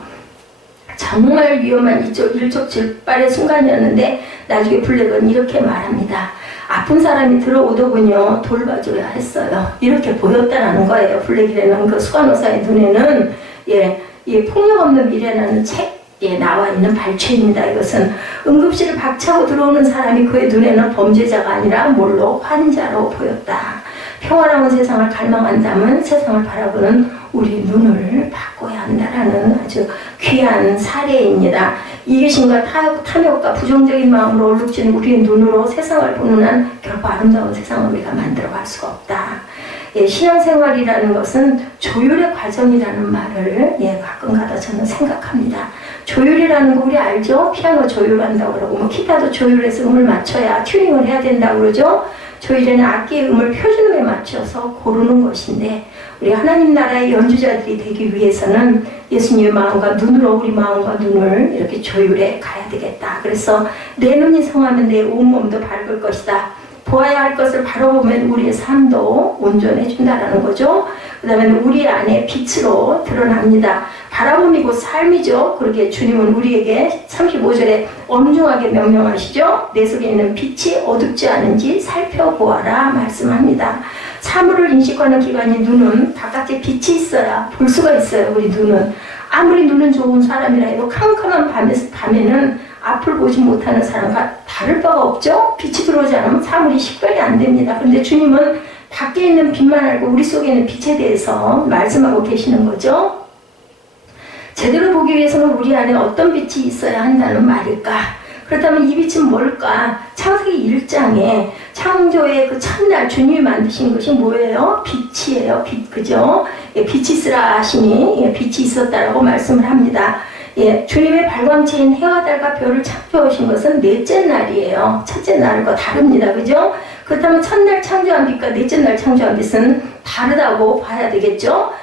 정말 위험한 일촉즉발의 순간이었는데 나중에 블랙은 이렇게 말합니다. 아픈 사람이 들어오더군요. 돌봐줘야 했어요. 이렇게 보였다라는 거예요. 블랙이라는 그 수간호사의 눈에는 폭력 없는 미래라는 책에 나와 있는 발췌입니다. 이것은 응급실을 박차고 들어오는 사람이 그의 눈에는 범죄자가 아니라 몰로 환자로 보였다. 평화로운 세상을 갈망한다면 세상을 바라보는 우리 눈을 바꿔야 한다라는 아주 귀한 사례입니다. 이기심과 탐욕과 부정적인 마음으로 얼룩진 우리의 눈으로 세상을 보는 한 결코 아름다운 세상을 우리가 만들어갈 수가 없다. 신앙생활이라는 것은 조율의 과정이라는 말을 가끔가다 저는 생각합니다. 조율이라는 거 우리 알죠? 피아노 조율한다고 그러고 뭐 기타도 조율해서 음을 맞춰야 튜닝을 해야 된다고 그러죠? 조율에는 악기의 음을 표준음에 맞춰서 고르는 것인데 우리 하나님 나라의 연주자들이 되기 위해서는 예수님의 마음과 눈으로 우리 마음과 눈을 이렇게 조율해 가야 되겠다. 그래서 내 눈이 성하면 내 온몸도 밝을 것이다. 보아야 할 것을 바라보면 우리의 삶도 온전해진다라는 거죠. 그 다음에 우리 안에 빛으로 드러납니다. 바라봄이 곧 삶이죠. 그러기에 주님은 우리에게 35절에 엄중하게 명령하시죠. 내 속에 있는 빛이 어둡지 않은지 살펴보아라 말씀합니다. 사물을 인식하는 기관인 눈은 바깥에 빛이 있어야 볼 수가 있어요. 우리 눈은 아무리 눈은 좋은 사람이라 해도 캄캄한 밤에는 앞을 보지 못하는 사람과 다를 바가 없죠. 빛이 들어오지 않으면 사물이 식별이 안 됩니다. 그런데 주님은 밖에 있는 빛만 알고 우리 속에 있는 빛에 대해서 말씀하고 계시는 거죠. 제대로 보기 위해서는 우리 안에 어떤 빛이 있어야 한다는 말일까? 그렇다면 이 빛은 뭘까? 창세기 1장에 창조의 그 첫날 주님이 만드신 것이 뭐예요? 빛이에요. 빛, 그죠? 빛이 있으라 하시니 빛이 있었다라고 말씀을 합니다. 주님의 발광체인 해와 달과 별을 창조하신 것은 넷째 날이에요. 첫째 날과 다릅니다. 그죠? 그렇다면 첫날 창조한 빛과 넷째 날 창조한 빛은 다르다고 봐야 되겠죠?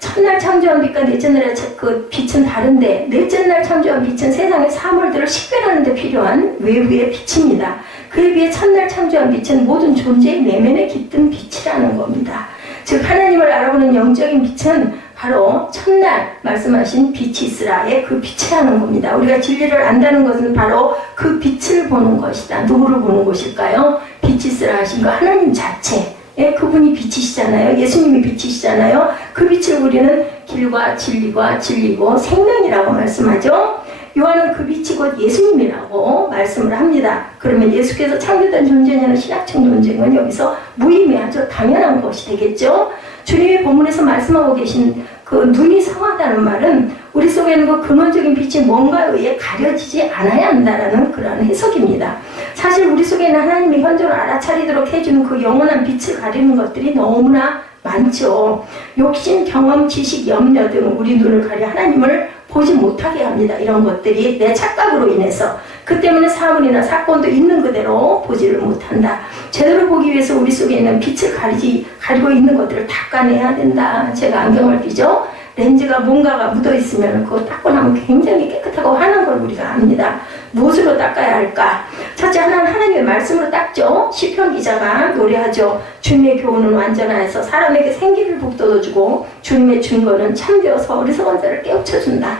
첫날 창조한 빛과 넷째 날의 그 빛은 다른데 넷째 날 창조한 빛은 세상의 사물들을 식별하는 데 필요한 외부의 빛입니다. 그에 비해 첫날 창조한 빛은 모든 존재의 내면에 깃든 빛이라는 겁니다. 즉 하나님을 알아보는 영적인 빛은 바로 첫날 말씀하신 빛이 있으라의 그 빛이라는 겁니다. 우리가 진리를 안다는 것은 바로 그 빛을 보는 것이다. 누구를 보는 것일까요? 빛이 있으라 하신 거 하나님 자체. 그분이 빛이시잖아요. 예수님이 빛이시잖아요. 그 빛을 우리는 길과 진리과 진리고 생명이라고 말씀하죠. 요한은 그 빛이 곧 예수님이라고 말씀을 합니다. 그러면 예수께서 창조된 존재냐는 신학적 논쟁은 여기서 무의미하죠. 당연한 것이 되겠죠. 주님의 본문에서 말씀하고 계신 그 눈이 성하다는 말은 우리 속에 있는 그 근원적인 빛이 뭔가에 의해 가려지지 않아야 한다라는 그런 해석입니다. 사실 우리 속에 있는 하나님의 현존을 알아차리도록 해주는 그 영원한 빛을 가리는 것들이 너무나 많죠. 욕심, 경험, 지식, 염려 등 우리 눈을 가려 하나님을 보지 못하게 합니다. 이런 것들이 내 착각으로 인해서. 그 때문에 사물이나 사건도 있는 그대로 보지를 못한다. 제대로 보기 위해서 우리 속에 있는 빛을 가리고 있는 것들을 닦아내야 된다. 제가 안경을 끼죠. 렌즈가 뭔가가 묻어 있으면 그거 닦고 나면 굉장히 깨끗하고 환한 걸 우리가 압니다. 무엇으로 닦아야 할까? 첫째, 하나님의 말씀으로 닦죠. 시편 기자가 노래하죠. 주님의 교훈은 완전하여서 사람에게 생기를 북돋워주고 주님의 증거는 참되어서 어리석은 자를 깨우쳐준다.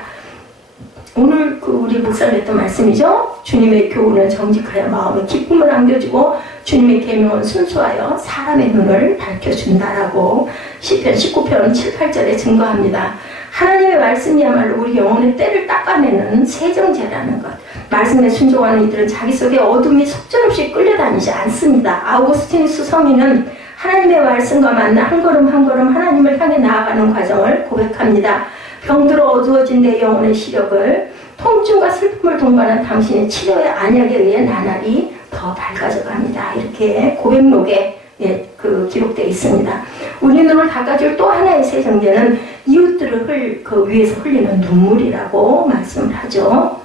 오늘 우리 목사님 했던 말씀이죠. 주님의 교훈은 정직하여 마음에 기쁨을 안겨주고 주님의 계명은 순수하여 사람의 눈을 밝혀준다라고 시편 19편 7, 8절에 증거합니다. 하나님의 말씀이야말로 우리 영혼의 때를 닦아내는 세정제라는 것. 말씀에 순종하는 이들은 자기 속에 어둠이 속절없이 끌려다니지 않습니다. 아우구스티누스 성인은 하나님의 말씀과 만나 한 걸음 한 걸음 하나님을 향해 나아가는 과정을 고백합니다. 병들어 어두워진 내 영혼의 시력을 통증과 슬픔을 동반한 당신의 치료의 안약에 의해 나날이 더 밝아져갑니다. 이렇게 고백록에 기록되어 있습니다. 우리 눈을 닦아줄 또 하나의 세정제는 이웃들을 위해서 흘리는 눈물이라고 말씀을 하죠.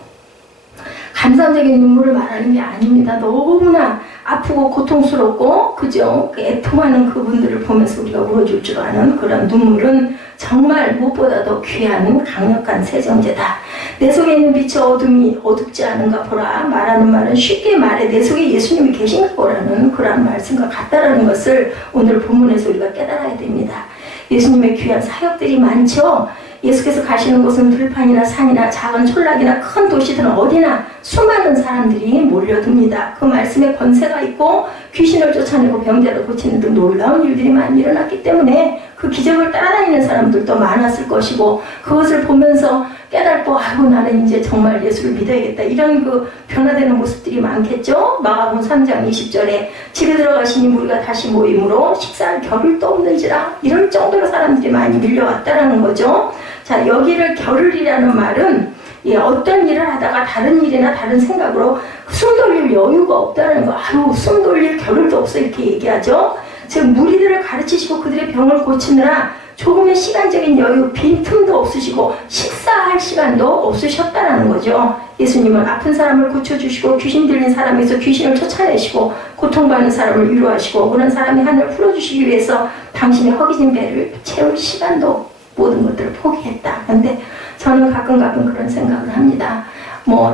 감상적인 눈물을 말하는 게 아닙니다. 너무나 아프고 고통스럽고 그죠? 애통하는 그분들을 보면서 우리가 울어줄 줄 아는 그런 눈물은 정말 무엇보다 더 귀한 강력한 세정제다. 내 속에 있는 빛이 어둡지 않은가 보라. 말하는 말은 쉽게 말해 내 속에 예수님이 계신가 보라는 그런 말씀과 같다라는 것을 오늘 본문에서 우리가 깨달아야 됩니다. 예수님의 귀한 사역들이 많죠. 예수께서 가시는 곳은 들판이나 산이나 작은 촌락이나 큰 도시들은 어디나 수많은 사람들이 몰려듭니다. 그 말씀에 권세가 있고 귀신을 쫓아내고 병자를 고치는 등 놀라운 일들이 많이 일어났기 때문에 그 기적을 따라다니는 사람들도 많았을 것이고 그것을 보면서 깨닫고 아이고 나는 이제 정말 예수를 믿어야겠다 이런 변화되는 모습들이 많겠죠. 마가복음 3장 20절에 집에 들어가시니 무리가 다시 모임으로 식사할 겨를도 없는지라 이럴 정도로 사람들이 많이 밀려왔다라는 거죠. 자, 여기를 겨를이라는 말은 어떤 일을 하다가 다른 일이나 다른 생각으로 숨 돌릴 여유가 없다는 거. 아유, 숨 돌릴 겨를도 없어 이렇게 얘기하죠. 즉 무리들을 가르치시고 그들의 병을 고치느라 조금의 시간적인 여유, 빈틈도 없으시고 식사할 시간도 없으셨다는 거죠. 예수님은 아픈 사람을 고쳐주시고 귀신 들린 사람에서 귀신을 쫓아내시고 고통받는 사람을 위로하시고 억울한 사람의 한을 풀어주시기 위해서 당신의 허기진 배를 채울 시간도 모든 것들을 포기했다. 그런데 저는 가끔 그런 생각을 합니다.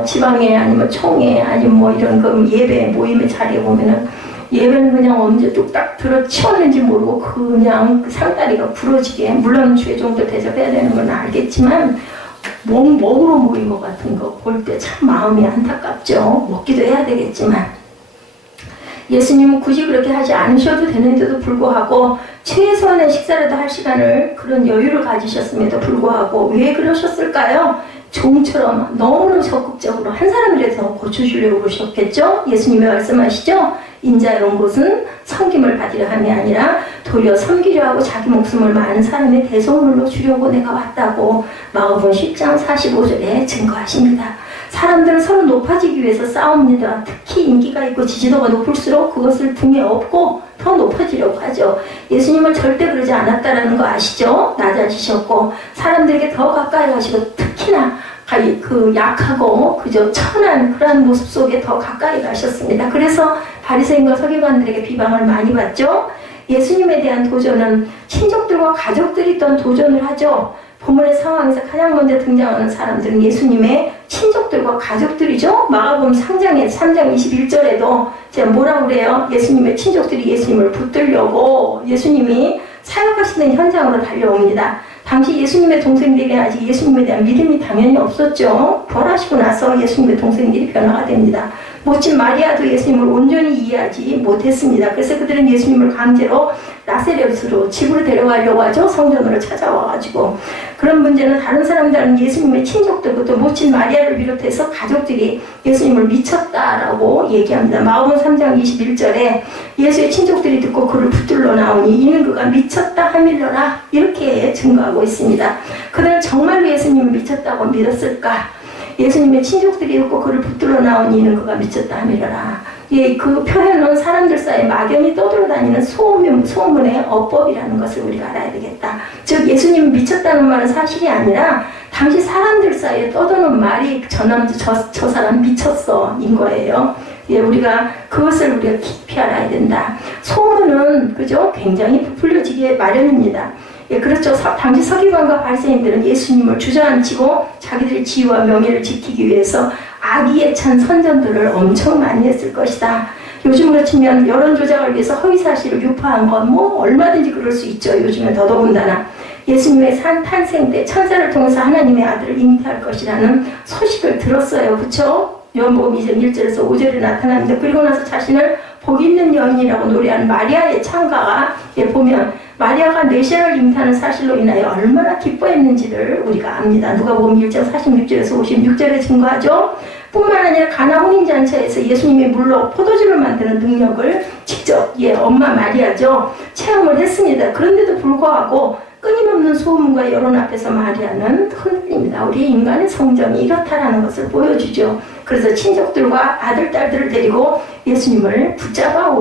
지방에 아니면 총회 아니면 이런 예배 모임의 자리에 보면은 예배는 그냥 언제 뚝딱 들어 치웠는지 모르고 그냥 상다리가 부러지게 물론 주의 종도 대접해야 되는 건 알겠지만 먹으러 모인 것 같은 거 볼 때 참 마음이 안타깝죠. 먹기도 해야 되겠지만 예수님은 굳이 그렇게 하지 않으셔도 되는데도 불구하고 최소한의 식사라도 할 시간을 그런 여유를 가지셨음에도 불구하고 왜 그러셨을까요? 종처럼 너무나 적극적으로 한 사람이라도 고쳐주려고 그러셨겠죠? 예수님이 말씀하시죠? 인자의 온 곳은 섬김을 받으려 함이 아니라 도리어 섬기려 하고 자기 목숨을 많은 사람의 대속물로 주려고 내가 왔다고 마가복음 10장 45절에 증거하십니다. 사람들은 서로 높아지기 위해서 싸웁니다. 특히 인기가 있고 지지도가 높을수록 그것을 등에 업고 더 높아지려고 하죠. 예수님은 절대 그러지 않았다라는 거 아시죠? 낮아지셨고 사람들에게 더 가까이 가시고 특히나 약하고 그저 천한 그런 모습 속에 더 가까이 가셨습니다. 그래서 바리새인과 서기관들에게 비방을 많이 받죠. 예수님에 대한 도전은 친족들과 가족들이 또한 도전을 하죠. 본문의 상황에서 가장 먼저 등장하는 사람들은 예수님의 친족들과 가족들이죠. 마가복음 3장 21절에도 제가 뭐라고 그래요? 예수님의 친족들이 예수님을 붙들려고 예수님이 사역하시는 현장으로 달려옵니다. 당시 예수님의 동생들이 아직 예수님에 대한 믿음이 당연히 없었죠. 부활하시고 나서 예수님의 동생들이 변화가 됩니다. 모친 마리아도 예수님을 온전히 이해하지 못했습니다. 그래서 그들은 예수님을 강제로 나세렛으로 집으로 데려가려고 하죠. 성전으로 찾아와가지고. 그런 문제는 다른 사람들은 예수님의 친족들, 또 모친 마리아를 비롯해서 가족들이 예수님을 미쳤다라고 얘기합니다. 마가복음 3장 21절에 예수의 친족들이 듣고 그를 붙들러 나오니 이는 그가 미쳤다 하밀러라 이렇게 증거하고 있습니다. 그들은 정말로 예수님을 미쳤다고 믿었을까? 예수님의 친족들이 듣고 그를 붙들러 나오니 이는 그가 미쳤다 하밀러라. 그 표현은 사람들 사이에 막연히 떠돌아다니는 소문의 어법이라는 것을 우리가 알아야 되겠다. 즉 예수님이 미쳤다는 말은 사실이 아니라 당시 사람들 사이에 떠도는 말이 저 사람 미쳤어 인 거예요. 우리가 그것을 우리가 깊이 알아야 된다. 소문은 그죠? 굉장히 부풀려지기에 마련입니다. 예, 그렇죠. 당시 서기관과 바리새인들은 예수님을 주저앉히고 자기들의 지위와 명예를 지키기 위해서 악의에 찬 선전들을 엄청 많이 했을 것이다. 요즘으로 치면 여론 조작을 위해서 허위 사실을 유포한 건 뭐 얼마든지 그럴 수 있죠. 요즘에 더더군다나 예수님의 탄생 때 천사를 통해서 하나님의 아들을 잉태할 것이라는 소식을 들었어요. 그렇죠? 요한복음 2장 1절에서 5절에 나타납니다. 그리고 나서 자신을 복 있는 여인이라고 노래하는 마리아의 창가가 보면 마리아가 메시아를 잉태하는 사실로 인하여 얼마나 기뻐했는지를 우리가 압니다. 누가복음 1장 46절에서 56절에 증거하죠. 뿐만 아니라 가나 혼인잔치에서 예수님이 물로 포도주를 만드는 능력을 직접 엄마 마리아죠. 체험을 했습니다. 그런데도 불구하고 끊임없는 소문과 여론 앞에서 마리아는 흔들립니다. 우리 인간의 성정이 이렇다라는 것을 보여주죠. 그래서 친족들과 아들, 딸들을 데리고 예수님을 붙잡아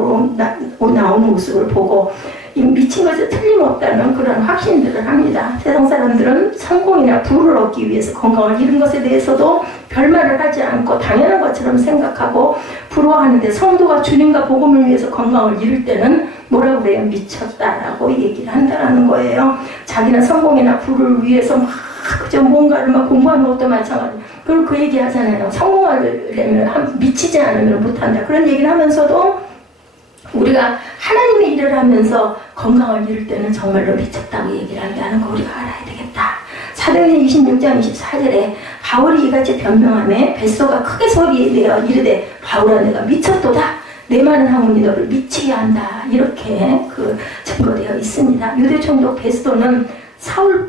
나오는 모습을 보고 미친 것에 틀림없다는 그런 확신들을 합니다. 세상 사람들은 성공이나 부를 얻기 위해서 건강을 잃은 것에 대해서도 별말을 하지 않고 당연한 것처럼 생각하고 부러워하는데 성도가 주님과 복음을 위해서 건강을 잃을 때는 뭐라고 그래요? 미쳤다라고 얘기를 한다는 거예요. 자기는 성공이나 부를 위해서 막 그저 뭔가를 막 공부하는 것도 마찬가지예요. 그리고 그 얘기 하잖아요. 성공하려면 미치지 않으면 못한다. 그런 얘기를 하면서도 우리가 하나님의 일을 하면서 건강을 잃을 때는 정말로 미쳤다고 얘기를 한다는 거 우리가 알아야 되겠다. 사도행전 26장 24절에 바울이 이같이 변명하며 벳소가 크게 소리내어 이르되 바울아 내가 미쳤도다. 내 많은 학문이 너를 미치게 한다. 이렇게 증거되어 있습니다. 유대 총독 벳소는 사도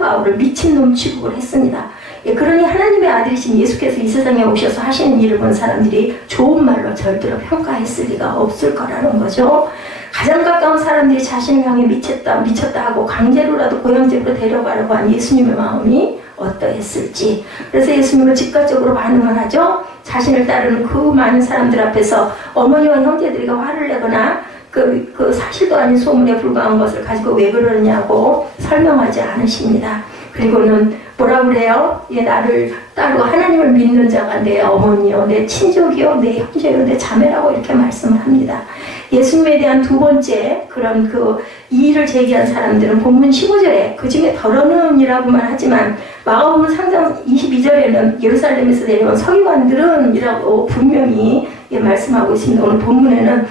바울을 미친놈 취급을 했습니다. 그러니 하나님의 아들이신 예수께서 이 세상에 오셔서 하시는 일을 본 사람들이 좋은 말로 절대로 평가했을 리가 없을 거라는 거죠. 가장 가까운 사람들이 자신을 향해 미쳤다 하고 강제로라도 고향집으로 데려가려고 한 예수님의 마음이 어떠했을지. 그래서 예수님은 즉각적으로 반응을 하죠. 자신을 따르는 그 많은 사람들 앞에서 어머니와 형제들이 화를 내거나 그 사실도 아닌 소문에 불과한 것을 가지고 왜 그러느냐고 설명하지 않으십니다. 그리고는 뭐라 그래요? 나를 따르고 하나님을 믿는 자가 내 어머니요, 내 친족이요, 내 형제요, 내 자매라고 이렇게 말씀을 합니다. 예수님에 대한 두 번째 그런 이의를 제기한 사람들은 본문 15절에 그 중에 더러는 이라고만 하지만 마가복음 3장 22절에는 예루살렘에서 내려온 서기관들은 이라고 분명히 말씀하고 있습니다. 오늘 본문에는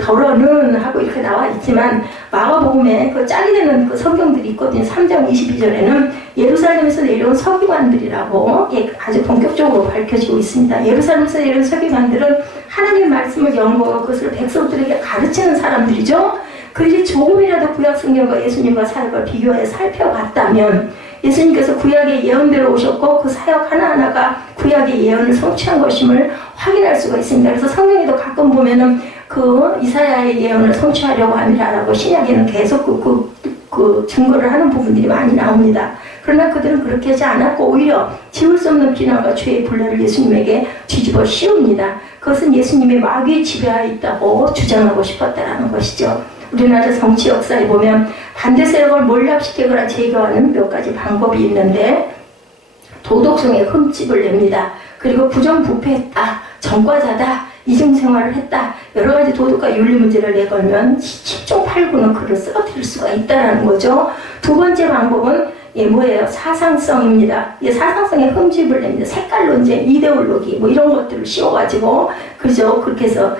더러는 하고 이렇게 나와 있지만 마가복음에 짝이 되는 성경들이 있거든요. 3장 22절에는 예루살렘에서 내려온 서기관들이라고 아주 본격적으로 밝혀지고 있습니다. 예루살렘에서 내려온 서기관들은 하나님의 말씀을 연구하고 그것을 백성들에게 가르치는 사람들이죠. 그들이 조금이라도 구약 성경과 예수님과 사역을 비교해 살펴봤다면 예수님께서 구약의 예언대로 오셨고 그 사역 하나하나가 구약의 예언을 성취한 것임을 확인할 수가 있습니다. 그래서 성경에도 가끔 보면은 이사야의 예언을 성취하려고 함이라라고 신약에는 계속 그 증거를 하는 부분들이 많이 나옵니다. 그러나 그들은 그렇게 하지 않았고 오히려 지울 수 없는 비난과 죄의 분란을 예수님에게 뒤집어 씌웁니다. 그것은 예수님의 마귀에 지배하여 있다고 주장하고 싶었다라는 것이죠. 우리나라 정치 역사에 보면 반대 세력을 몰락시키거나 제거하는 몇 가지 방법이 있는데 도덕성에 흠집을 냅니다. 그리고 부정부패했다, 전과자다, 이중생활을 했다, 여러 가지 도덕과 윤리 문제를 내걸면 10중 8구는 그를 쓰러뜨릴 수가 있다는 거죠. 두 번째 방법은 뭐예요? 사상성입니다. 사상성에 흠집을 냅니다. 색깔 논쟁, 이데올로기 이런 것들을 씌워가지고 그렇게 해서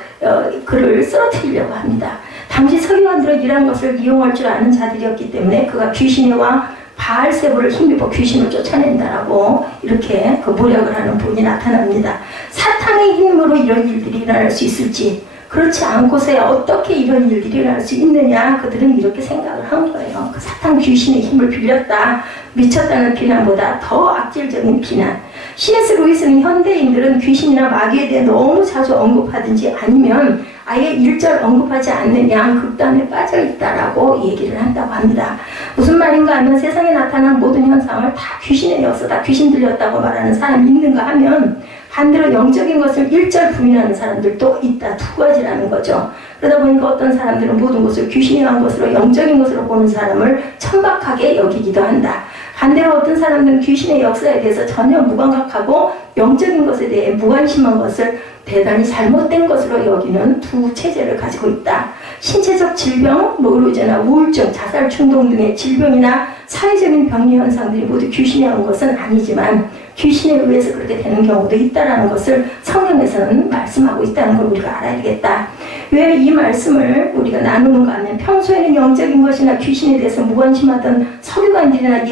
그를 쓰러뜨리려고 합니다. 당시 서기관들은 이런 것을 이용할 줄 아는 자들이었기 때문에 그가 귀신의 왕 바알세부를 힘입어 귀신을 쫓아낸다라고 이렇게 모략을 하는 부분이 나타납니다. 사탄의 힘으로 이런 일들이 일어날 수 있을지, 그렇지 않고서야 어떻게 이런 일들이 일어날 수 있느냐, 그들은 이렇게 생각을 한 거예요. 사탄 귀신의 힘을 빌렸다, 미쳤다는 비난보다 더 악질적인 비난. C.S. 루이스는 현대인들은 귀신이나 마귀에 대해 너무 자주 언급하든지 아니면 아예 일절 언급하지 않는 양극단에 빠져 있다라고 얘기를 한다고 합니다. 무슨 말인가 하면 세상에 나타난 모든 현상을 다 귀신의 역사다, 귀신 들렸다고 말하는 사람이 있는가 하면 반대로 영적인 것을 일절 부인하는 사람들도 있다. 두 가지라는 거죠. 그러다 보니까 어떤 사람들은 모든 것을 귀신이 한 것으로 영적인 것으로 보는 사람을 천박하게 여기기도 한다. 반대로 어떤 사람들은 귀신의 역사에 대해서 전혀 무감각하고 영적인 것에 대해 무관심한 것을 대단히 잘못된 것으로 여기는 두 체제를 가지고 있다. 신체적 질병, 노이로제나 우울증, 자살 충동 등의 질병이나 사회적인 병리 현상들이 모두 귀신에 온 것은 아니지만 귀신에 의해서 그렇게 되는 경우도 있다는 것을 성경에서는 말씀하고 있다는 걸 우리가 알아야 되겠다. 왜 이 말씀을 우리가 나누는가 하면 평소에는 영적인 것이나 귀신에 대해서 무관심하던 서기관들이나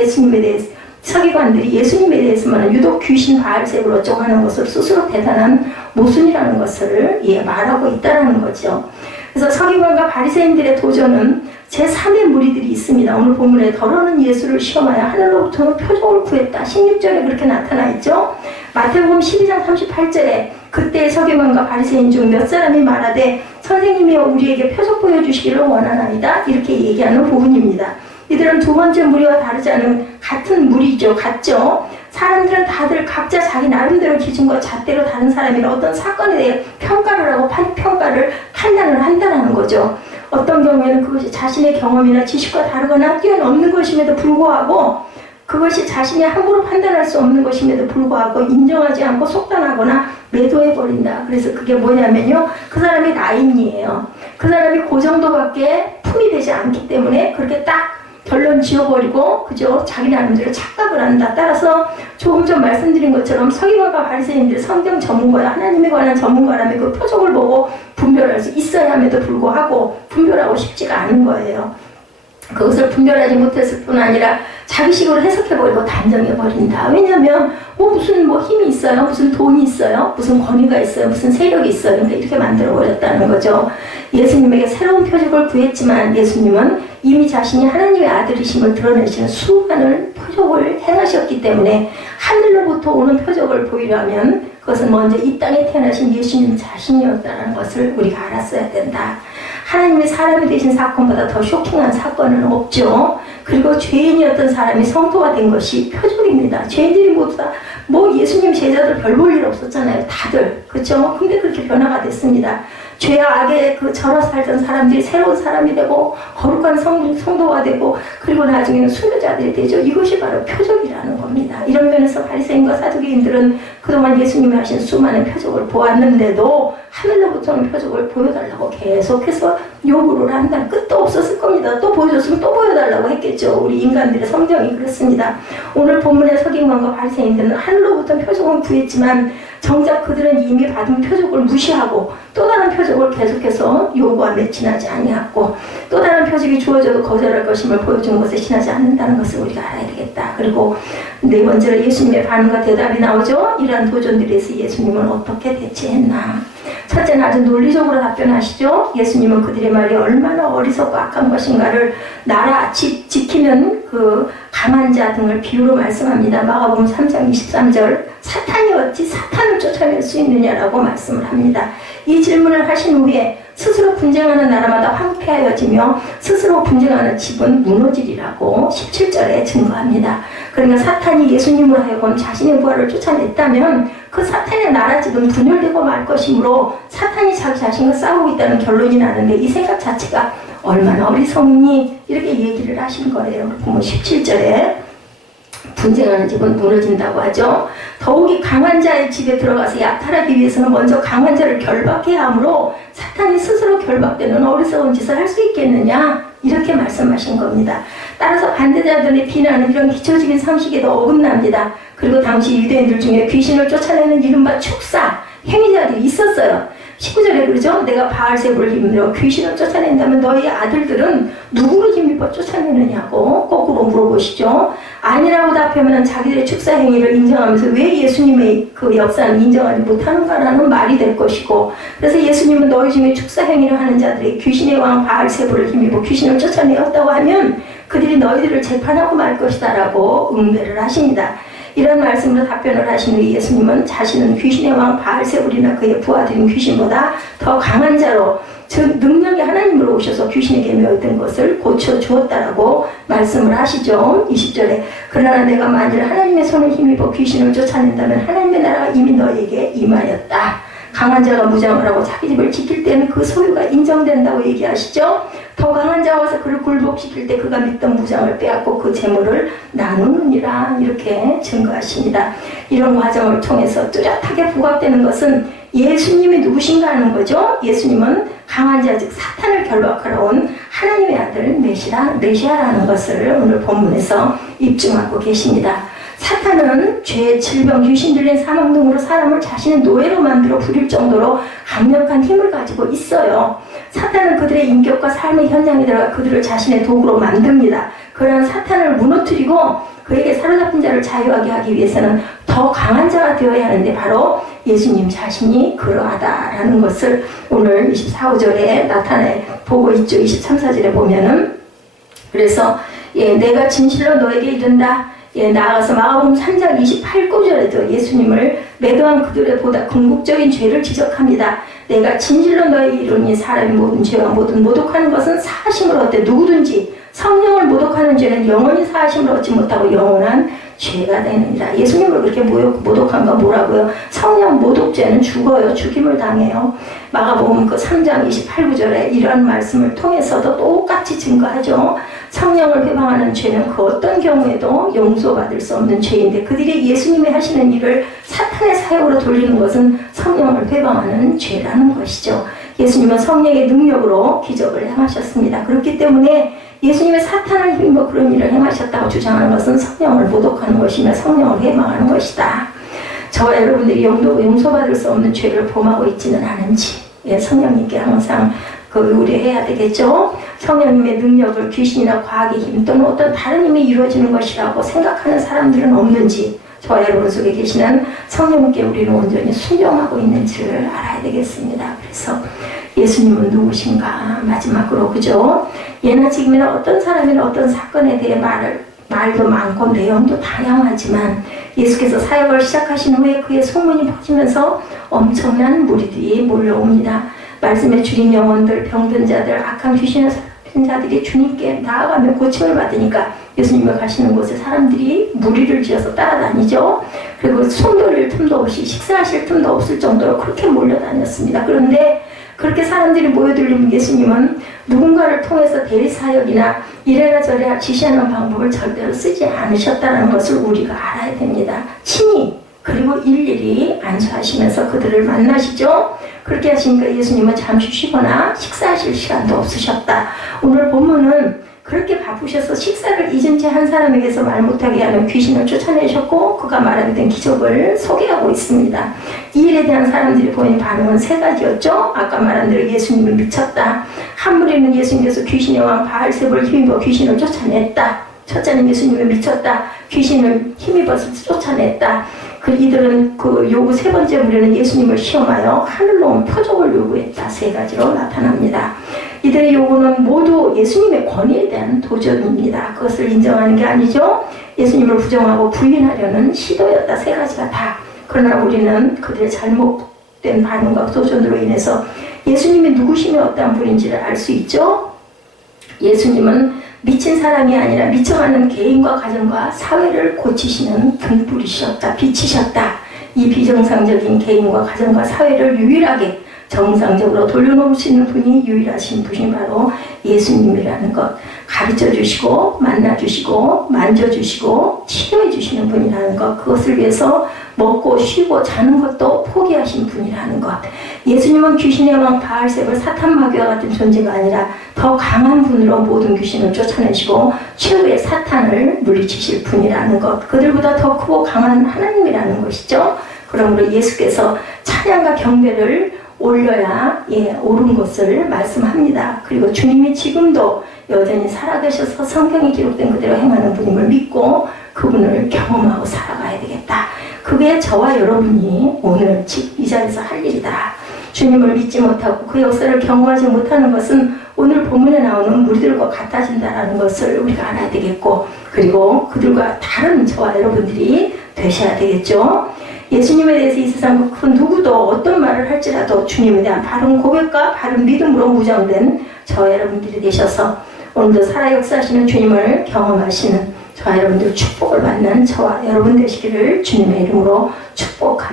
서기관들이 예수님에 대해서만 유독 귀신 바알세불 어쩌고 하는 것을 스스로 대단한 모순이라는 것을 말하고 있다는 거죠. 그래서 서기관과 바리새인들의 도전은 제3의 무리들이 있습니다. 오늘 본문에 더러는 예수를 시험하여 하늘로부터는 표적을 구했다. 16절에 그렇게 나타나 있죠. 마태복음 12장 38절에 그때 서기관과 바리새인 중 몇 사람이 말하되 선생님이여 우리에게 표적 보여주시기를 원하나이다. 이렇게 얘기하는 부분입니다. 이들은 두 번째 무리와 다르지 않은 같은 무리죠. 같죠. 사람들은 다들 각자 자기 나름대로 기준과 잣대로 다른 사람이나 어떤 사건에 대해 평가를 하고 판단을 한다는 거죠. 어떤 경우에는 그것이 자신의 경험이나 지식과 다르거나 뛰어넘는 것임에도 불구하고 그것이 자신이 함부로 판단할 수 없는 것임에도 불구하고 인정하지 않고 속단하거나 매도해버린다. 그래서 그게 뭐냐면요. 그 사람이 라인이에요. 그 사람이 그 정도밖에 품이 되지 않기 때문에 그렇게 딱 결론 지어버리고 그죠? 자기 나름대로 착각을 한다. 따라서 조금 전 말씀드린 것처럼 서기관과 바리새인들이 성경 전문가야 하나님에 관한 전문가라면 그 표적을 보고 분별할 수 있어야 함에도 불구하고 분별하고 싶지가 않은 거예요. 그것을 분별하지 못했을 뿐 아니라 자기식으로 해석해버리고 단정해버린다. 왜냐하면 무슨 힘이 있어요? 무슨 돈이 있어요? 무슨 권위가 있어요? 무슨 세력이 있어요? 그러니까 이렇게 만들어버렸다는 거죠. 예수님에게 새로운 표적을 구했지만 예수님은 이미 자신이 하나님의 아들이심을 드러내시는 수많은 표적을 행하셨기 때문에 하늘로부터 오는 표적을 보이려면 그것은 먼저 이 땅에 태어나신 예수님 자신이었다는 것을 우리가 알았어야 된다. 하나님의 사람이 되신 사건보다 더 쇼킹한 사건은 없죠. 그리고 죄인이었던 사람이 성도가 된 것이 표적입니다. 죄인들이 모두 다 예수님 제자들 별 볼 일 없었잖아요. 다들. 그렇죠? 근데 그렇게 변화가 됐습니다. 죄와 악에 절어 살던 사람들이 새로운 사람이 되고 거룩한 성도가 되고 그리고 나중에는 순교자들이 되죠. 이것이 바로 표적이라는 겁니다. 이런 면에서 바리새인과 사두개인들은 그동안 예수님이 하신 수많은 표적을 보았는데도 하늘로부터는 표적을 보여달라고 계속해서 요구를 한다는 끝도 없었을 겁니다. 또 보여줬으면 또 보여달라고 했겠죠. 우리 인간들의 성정이 그렇습니다. 오늘 본문의 서기관과 바리새인들은 하늘로부터 표적은 구했지만 정작 그들은 이미 받은 표적을 무시하고 또 다른 표적을 계속해서 요구하며 지나지 아니하고 또 다른 표적이 주어져도 거절할 것임을 보여준 것에 지나지 않는다는 것을 우리가 알아야 되겠다. 그리고 네 번째로 예수님의 반응과 대답이 나오죠. 이러한 도전들에서 예수님은 어떻게 대처했나. 첫째는 아주 논리적으로 답변하시죠. 예수님은 그들의 말이 얼마나 어리석고 악한 것인가를 나라 지키는 그 강한 자 등을 비유로 말씀합니다. 마가복음 3장 23절 사탄이 어찌 사탄을 쫓아낼 수 있느냐라고 말씀을 합니다. 이 질문을 하신 후에 스스로 분쟁하는 나라마다 황폐하여지며 스스로 분쟁하는 집은 무너지리라고 17절에 증거합니다. 그러니까 사탄이 예수님으로 하여금 자신의 부활을 쫓아냈다면 그 사탄의 나라 집은 분열되고 말 것이므로 사탄이 자기 자신과 싸우고 있다는 결론이 나는데 이 생각 자체가 얼마나 어리석니? 이렇게 얘기를 하신 거예요. 보면 17절에 분쟁하는 집은 무너진다고 하죠. 더욱이 강한 자의 집에 들어가서 약탈하기 위해서는 먼저 강한 자를 결박해야 하므로 사탄이 스스로 결박되는 어리석은 짓을 할 수 있겠느냐? 이렇게 말씀하신 겁니다. 따라서 반대자들의 비난은 이런 기초적인 상식에도 어긋납니다. 그리고 당시 유대인들 중에 귀신을 쫓아내는 이른바 축사 행위자들이 있었어요. 19절에 그러죠. 내가 바알세불을 힘입어 귀신을 쫓아낸다면 너희 아들들은 누구를 힘입어 쫓아내느냐고 거꾸로 물어보시죠. 아니라고 답하면 자기들의 축사 행위를 인정하면서 왜 예수님의 그 역사는 인정하지 못하는가라는 말이 될 것이고, 그래서 예수님은 너희 중에 축사 행위를 하는 자들이 귀신의 왕 바알세불을 힘입어 귀신을 쫓아내었다고 하면 그들이 너희들을 재판하고 말 것이다 라고 응대를 하십니다. 이런 말씀으로 답변을 하신 후 예수님은 자신은 귀신의 왕 바알세불이나 그의 부하들인 귀신보다 더 강한 자로 즉 능력이 하나님으로 오셔서 귀신에게 매어있던 것을 고쳐주었다라고 말씀을 하시죠. 20절에 그러나 내가 만일 하나님의 손을 힘입어 귀신을 쫓아낸다면 하나님의 나라가 이미 너에게 임하였다. 강한 자가 무장을 하고 자기 집을 지킬 때는 그 소유가 인정된다고 얘기하시죠. 더 강한 자가 와서 그를 굴복시킬 때 그가 믿던 무장을 빼앗고 그 재물을 나누느니라 이렇게 증거하십니다. 이런 과정을 통해서 뚜렷하게 부각되는 것은 예수님이 누구신가 하는 거죠. 예수님은 강한 자 즉 사탄을 결박하러 온 하나님의 아들 메시아라는 것을 오늘 본문에서 입증하고 계십니다. 사탄은 죄, 질병, 귀신 들린 사망 등으로 사람을 자신의 노예로 만들어 부릴 정도로 강력한 힘을 가지고 있어요. 사탄은 그들의 인격과 삶의 현장에 들어가 그들을 자신의 도구로 만듭니다. 그러한 사탄을 무너뜨리고 그에게 사로잡힌 자를 자유하게 하기 위해서는 더 강한 자가 되어야 하는데 바로 예수님 자신이 그러하다라는 것을 오늘 24, 5절에 나타내 보고 있죠. 23, 4절에 보면은 그래서 내가 진실로 너에게 이른다. 나아가서 마가복음 3장 28구절에도 예수님을 매도한 그들의 보다 궁극적인 죄를 지적합니다. 내가 진실로 너에게 이르니 사람이 모든 죄와 모든 모독하는 것은 사하심을 얻되 누구든지 성령을 모독하는 죄는 영원히 사하심을 얻지 못하고 영원한 죄가 되느니라. 예수님을 그렇게 모독한 건 뭐라고요? 성령 모독죄는 죽어요. 죽임을 당해요. 마가복음 그 3장 28구절에 이런 말씀을 통해서도 똑같이 증거하죠. 성령을 회방하는 죄는 그 어떤 경우에도 용서받을 수 없는 죄인데 그들이 예수님이 하시는 일을 사탄의 사역으로 돌리는 것은 성령을 회방하는 죄라는 것이죠. 예수님은 성령의 능력으로 기적을 행하셨습니다. 그렇기 때문에 예수님의 사탄을 힘입어 그런 일을 행하셨다고 주장하는 것은 성령을 모독하는 것이며 성령을 회방하는 것이다. 저와 여러분들이 용서받을 수 없는 죄를 범하고 있지는 않은지 성령님께 항상 의뢰해야 되겠죠. 성령님의 능력을 귀신이나 과학의 힘 또는 어떤 다른 힘이 이루어지는 것이라고 생각하는 사람들은 없는지 저와 여러분 속에 계시는 성령님께 우리는 온전히 순종하고 있는지를 알아야 되겠습니다. 그래서 예수님은 누구신가? 마지막으로 그죠? 예나 지금이나 어떤 사람이나 어떤 사건에 대해 말도 많고 내용도 다양하지만 예수께서 사역을 시작하신 후에 그의 소문이 퍼지면서 엄청난 무리들이 몰려옵니다. 말씀에 주린 영혼들, 병든 자들, 악한 귀신을 사로잡힌 자들이 주님께 나아가며 고침을 받으니까 예수님을 가시는 곳에 사람들이 무리를 지어서 따라다니죠. 그리고 손 돌릴 틈도 없이 식사하실 틈도 없을 정도로 그렇게 몰려다녔습니다. 그런데 그렇게 사람들이 모여들면 예수님은 누군가를 통해서 대리사역이나 이래라 저래라 지시하는 방법을 절대로 쓰지 않으셨다는 것을 우리가 알아야 됩니다. 친히 그리고 일일이 안수하시면서 그들을 만나시죠. 그렇게 하시니까 예수님은 잠시 쉬거나 식사하실 시간도 없으셨다. 오늘 본문은 그렇게 바쁘셔서 식사를 잊은 채 한 사람에게서 말 못하게 하는 귀신을 쫓아내셨고 그가 말하게 된 기적을 소개하고 있습니다. 이 일에 대한 사람들이 보인 반응은 세 가지였죠. 아까 말한 대로 예수님이 미쳤다. 한 무리는 예수님께서 귀신의 왕 바알세불을 힘입어 귀신을 쫓아냈다. 첫째는 예수님이 미쳤다. 귀신을 힘입어서 쫓아냈다. 이들은 요구 세 번째 무리는 예수님을 시험하여 하늘로 온 표적을 요구했다. 세 가지로 나타납니다. 이들의 요구는 모두 예수님의 권위에 대한 도전입니다. 그것을 인정하는 게 아니죠. 예수님을 부정하고 부인하려는 시도였다. 세 가지가 다. 그러나 우리는 그들의 잘못된 반응과 도전으로 인해서 예수님이 누구시며 어떠한 분인지를 알 수 있죠. 예수님은 미친 사람이 아니라 미쳐가는 개인과 가정과 사회를 고치시는 등불이셨다. 빛이셨다. 이 비정상적인 개인과 가정과 사회를 유일하게 정상적으로 돌려놓을 수 있는 분이 유일하신 분이 바로 예수님이라는 것. 가르쳐 주시고 만나 주시고 만져 주시고 치료해 주시는 분이라는 것. 그것을 위해서 먹고 쉬고 자는 것도 포기하신 분이라는 것. 예수님은 귀신의 왕 바알세불 사탄 마귀와 같은 존재가 아니라 더 강한 분으로 모든 귀신을 쫓아내시고 최후의 사탄을 물리치실 분이라는 것. 그들보다 더 크고 강한 하나님이라는 것이죠. 그러므로 예수께서 찬양과 경배를 올려야 옳은 것을 말씀합니다. 그리고 주님이 지금도 여전히 살아계셔서 성경에 기록된 그대로 행하는 분임을 믿고 그분을 경험하고 살아가야 되겠다. 그게 저와 여러분이 오늘 이 자리에서 할 일이다. 주님을 믿지 못하고 그 역사를 경험하지 못하는 것은 오늘 본문에 나오는 무리들과 같아진다는 것을 우리가 알아야 되겠고 그리고 그들과 다른 저와 여러분들이 되셔야 되겠죠. 예수님에 대해서 이 세상 그 누구도 어떤 말을 할지라도 주님에 대한 바른 고백과 바른 믿음으로 무장된 저와 여러분들이 되셔서 오늘도 살아 역사하시는 주님을 경험하시는 저와 여러분들 축복을 받는 저와 여러분 되시기를 주님의 이름으로 축복합니다.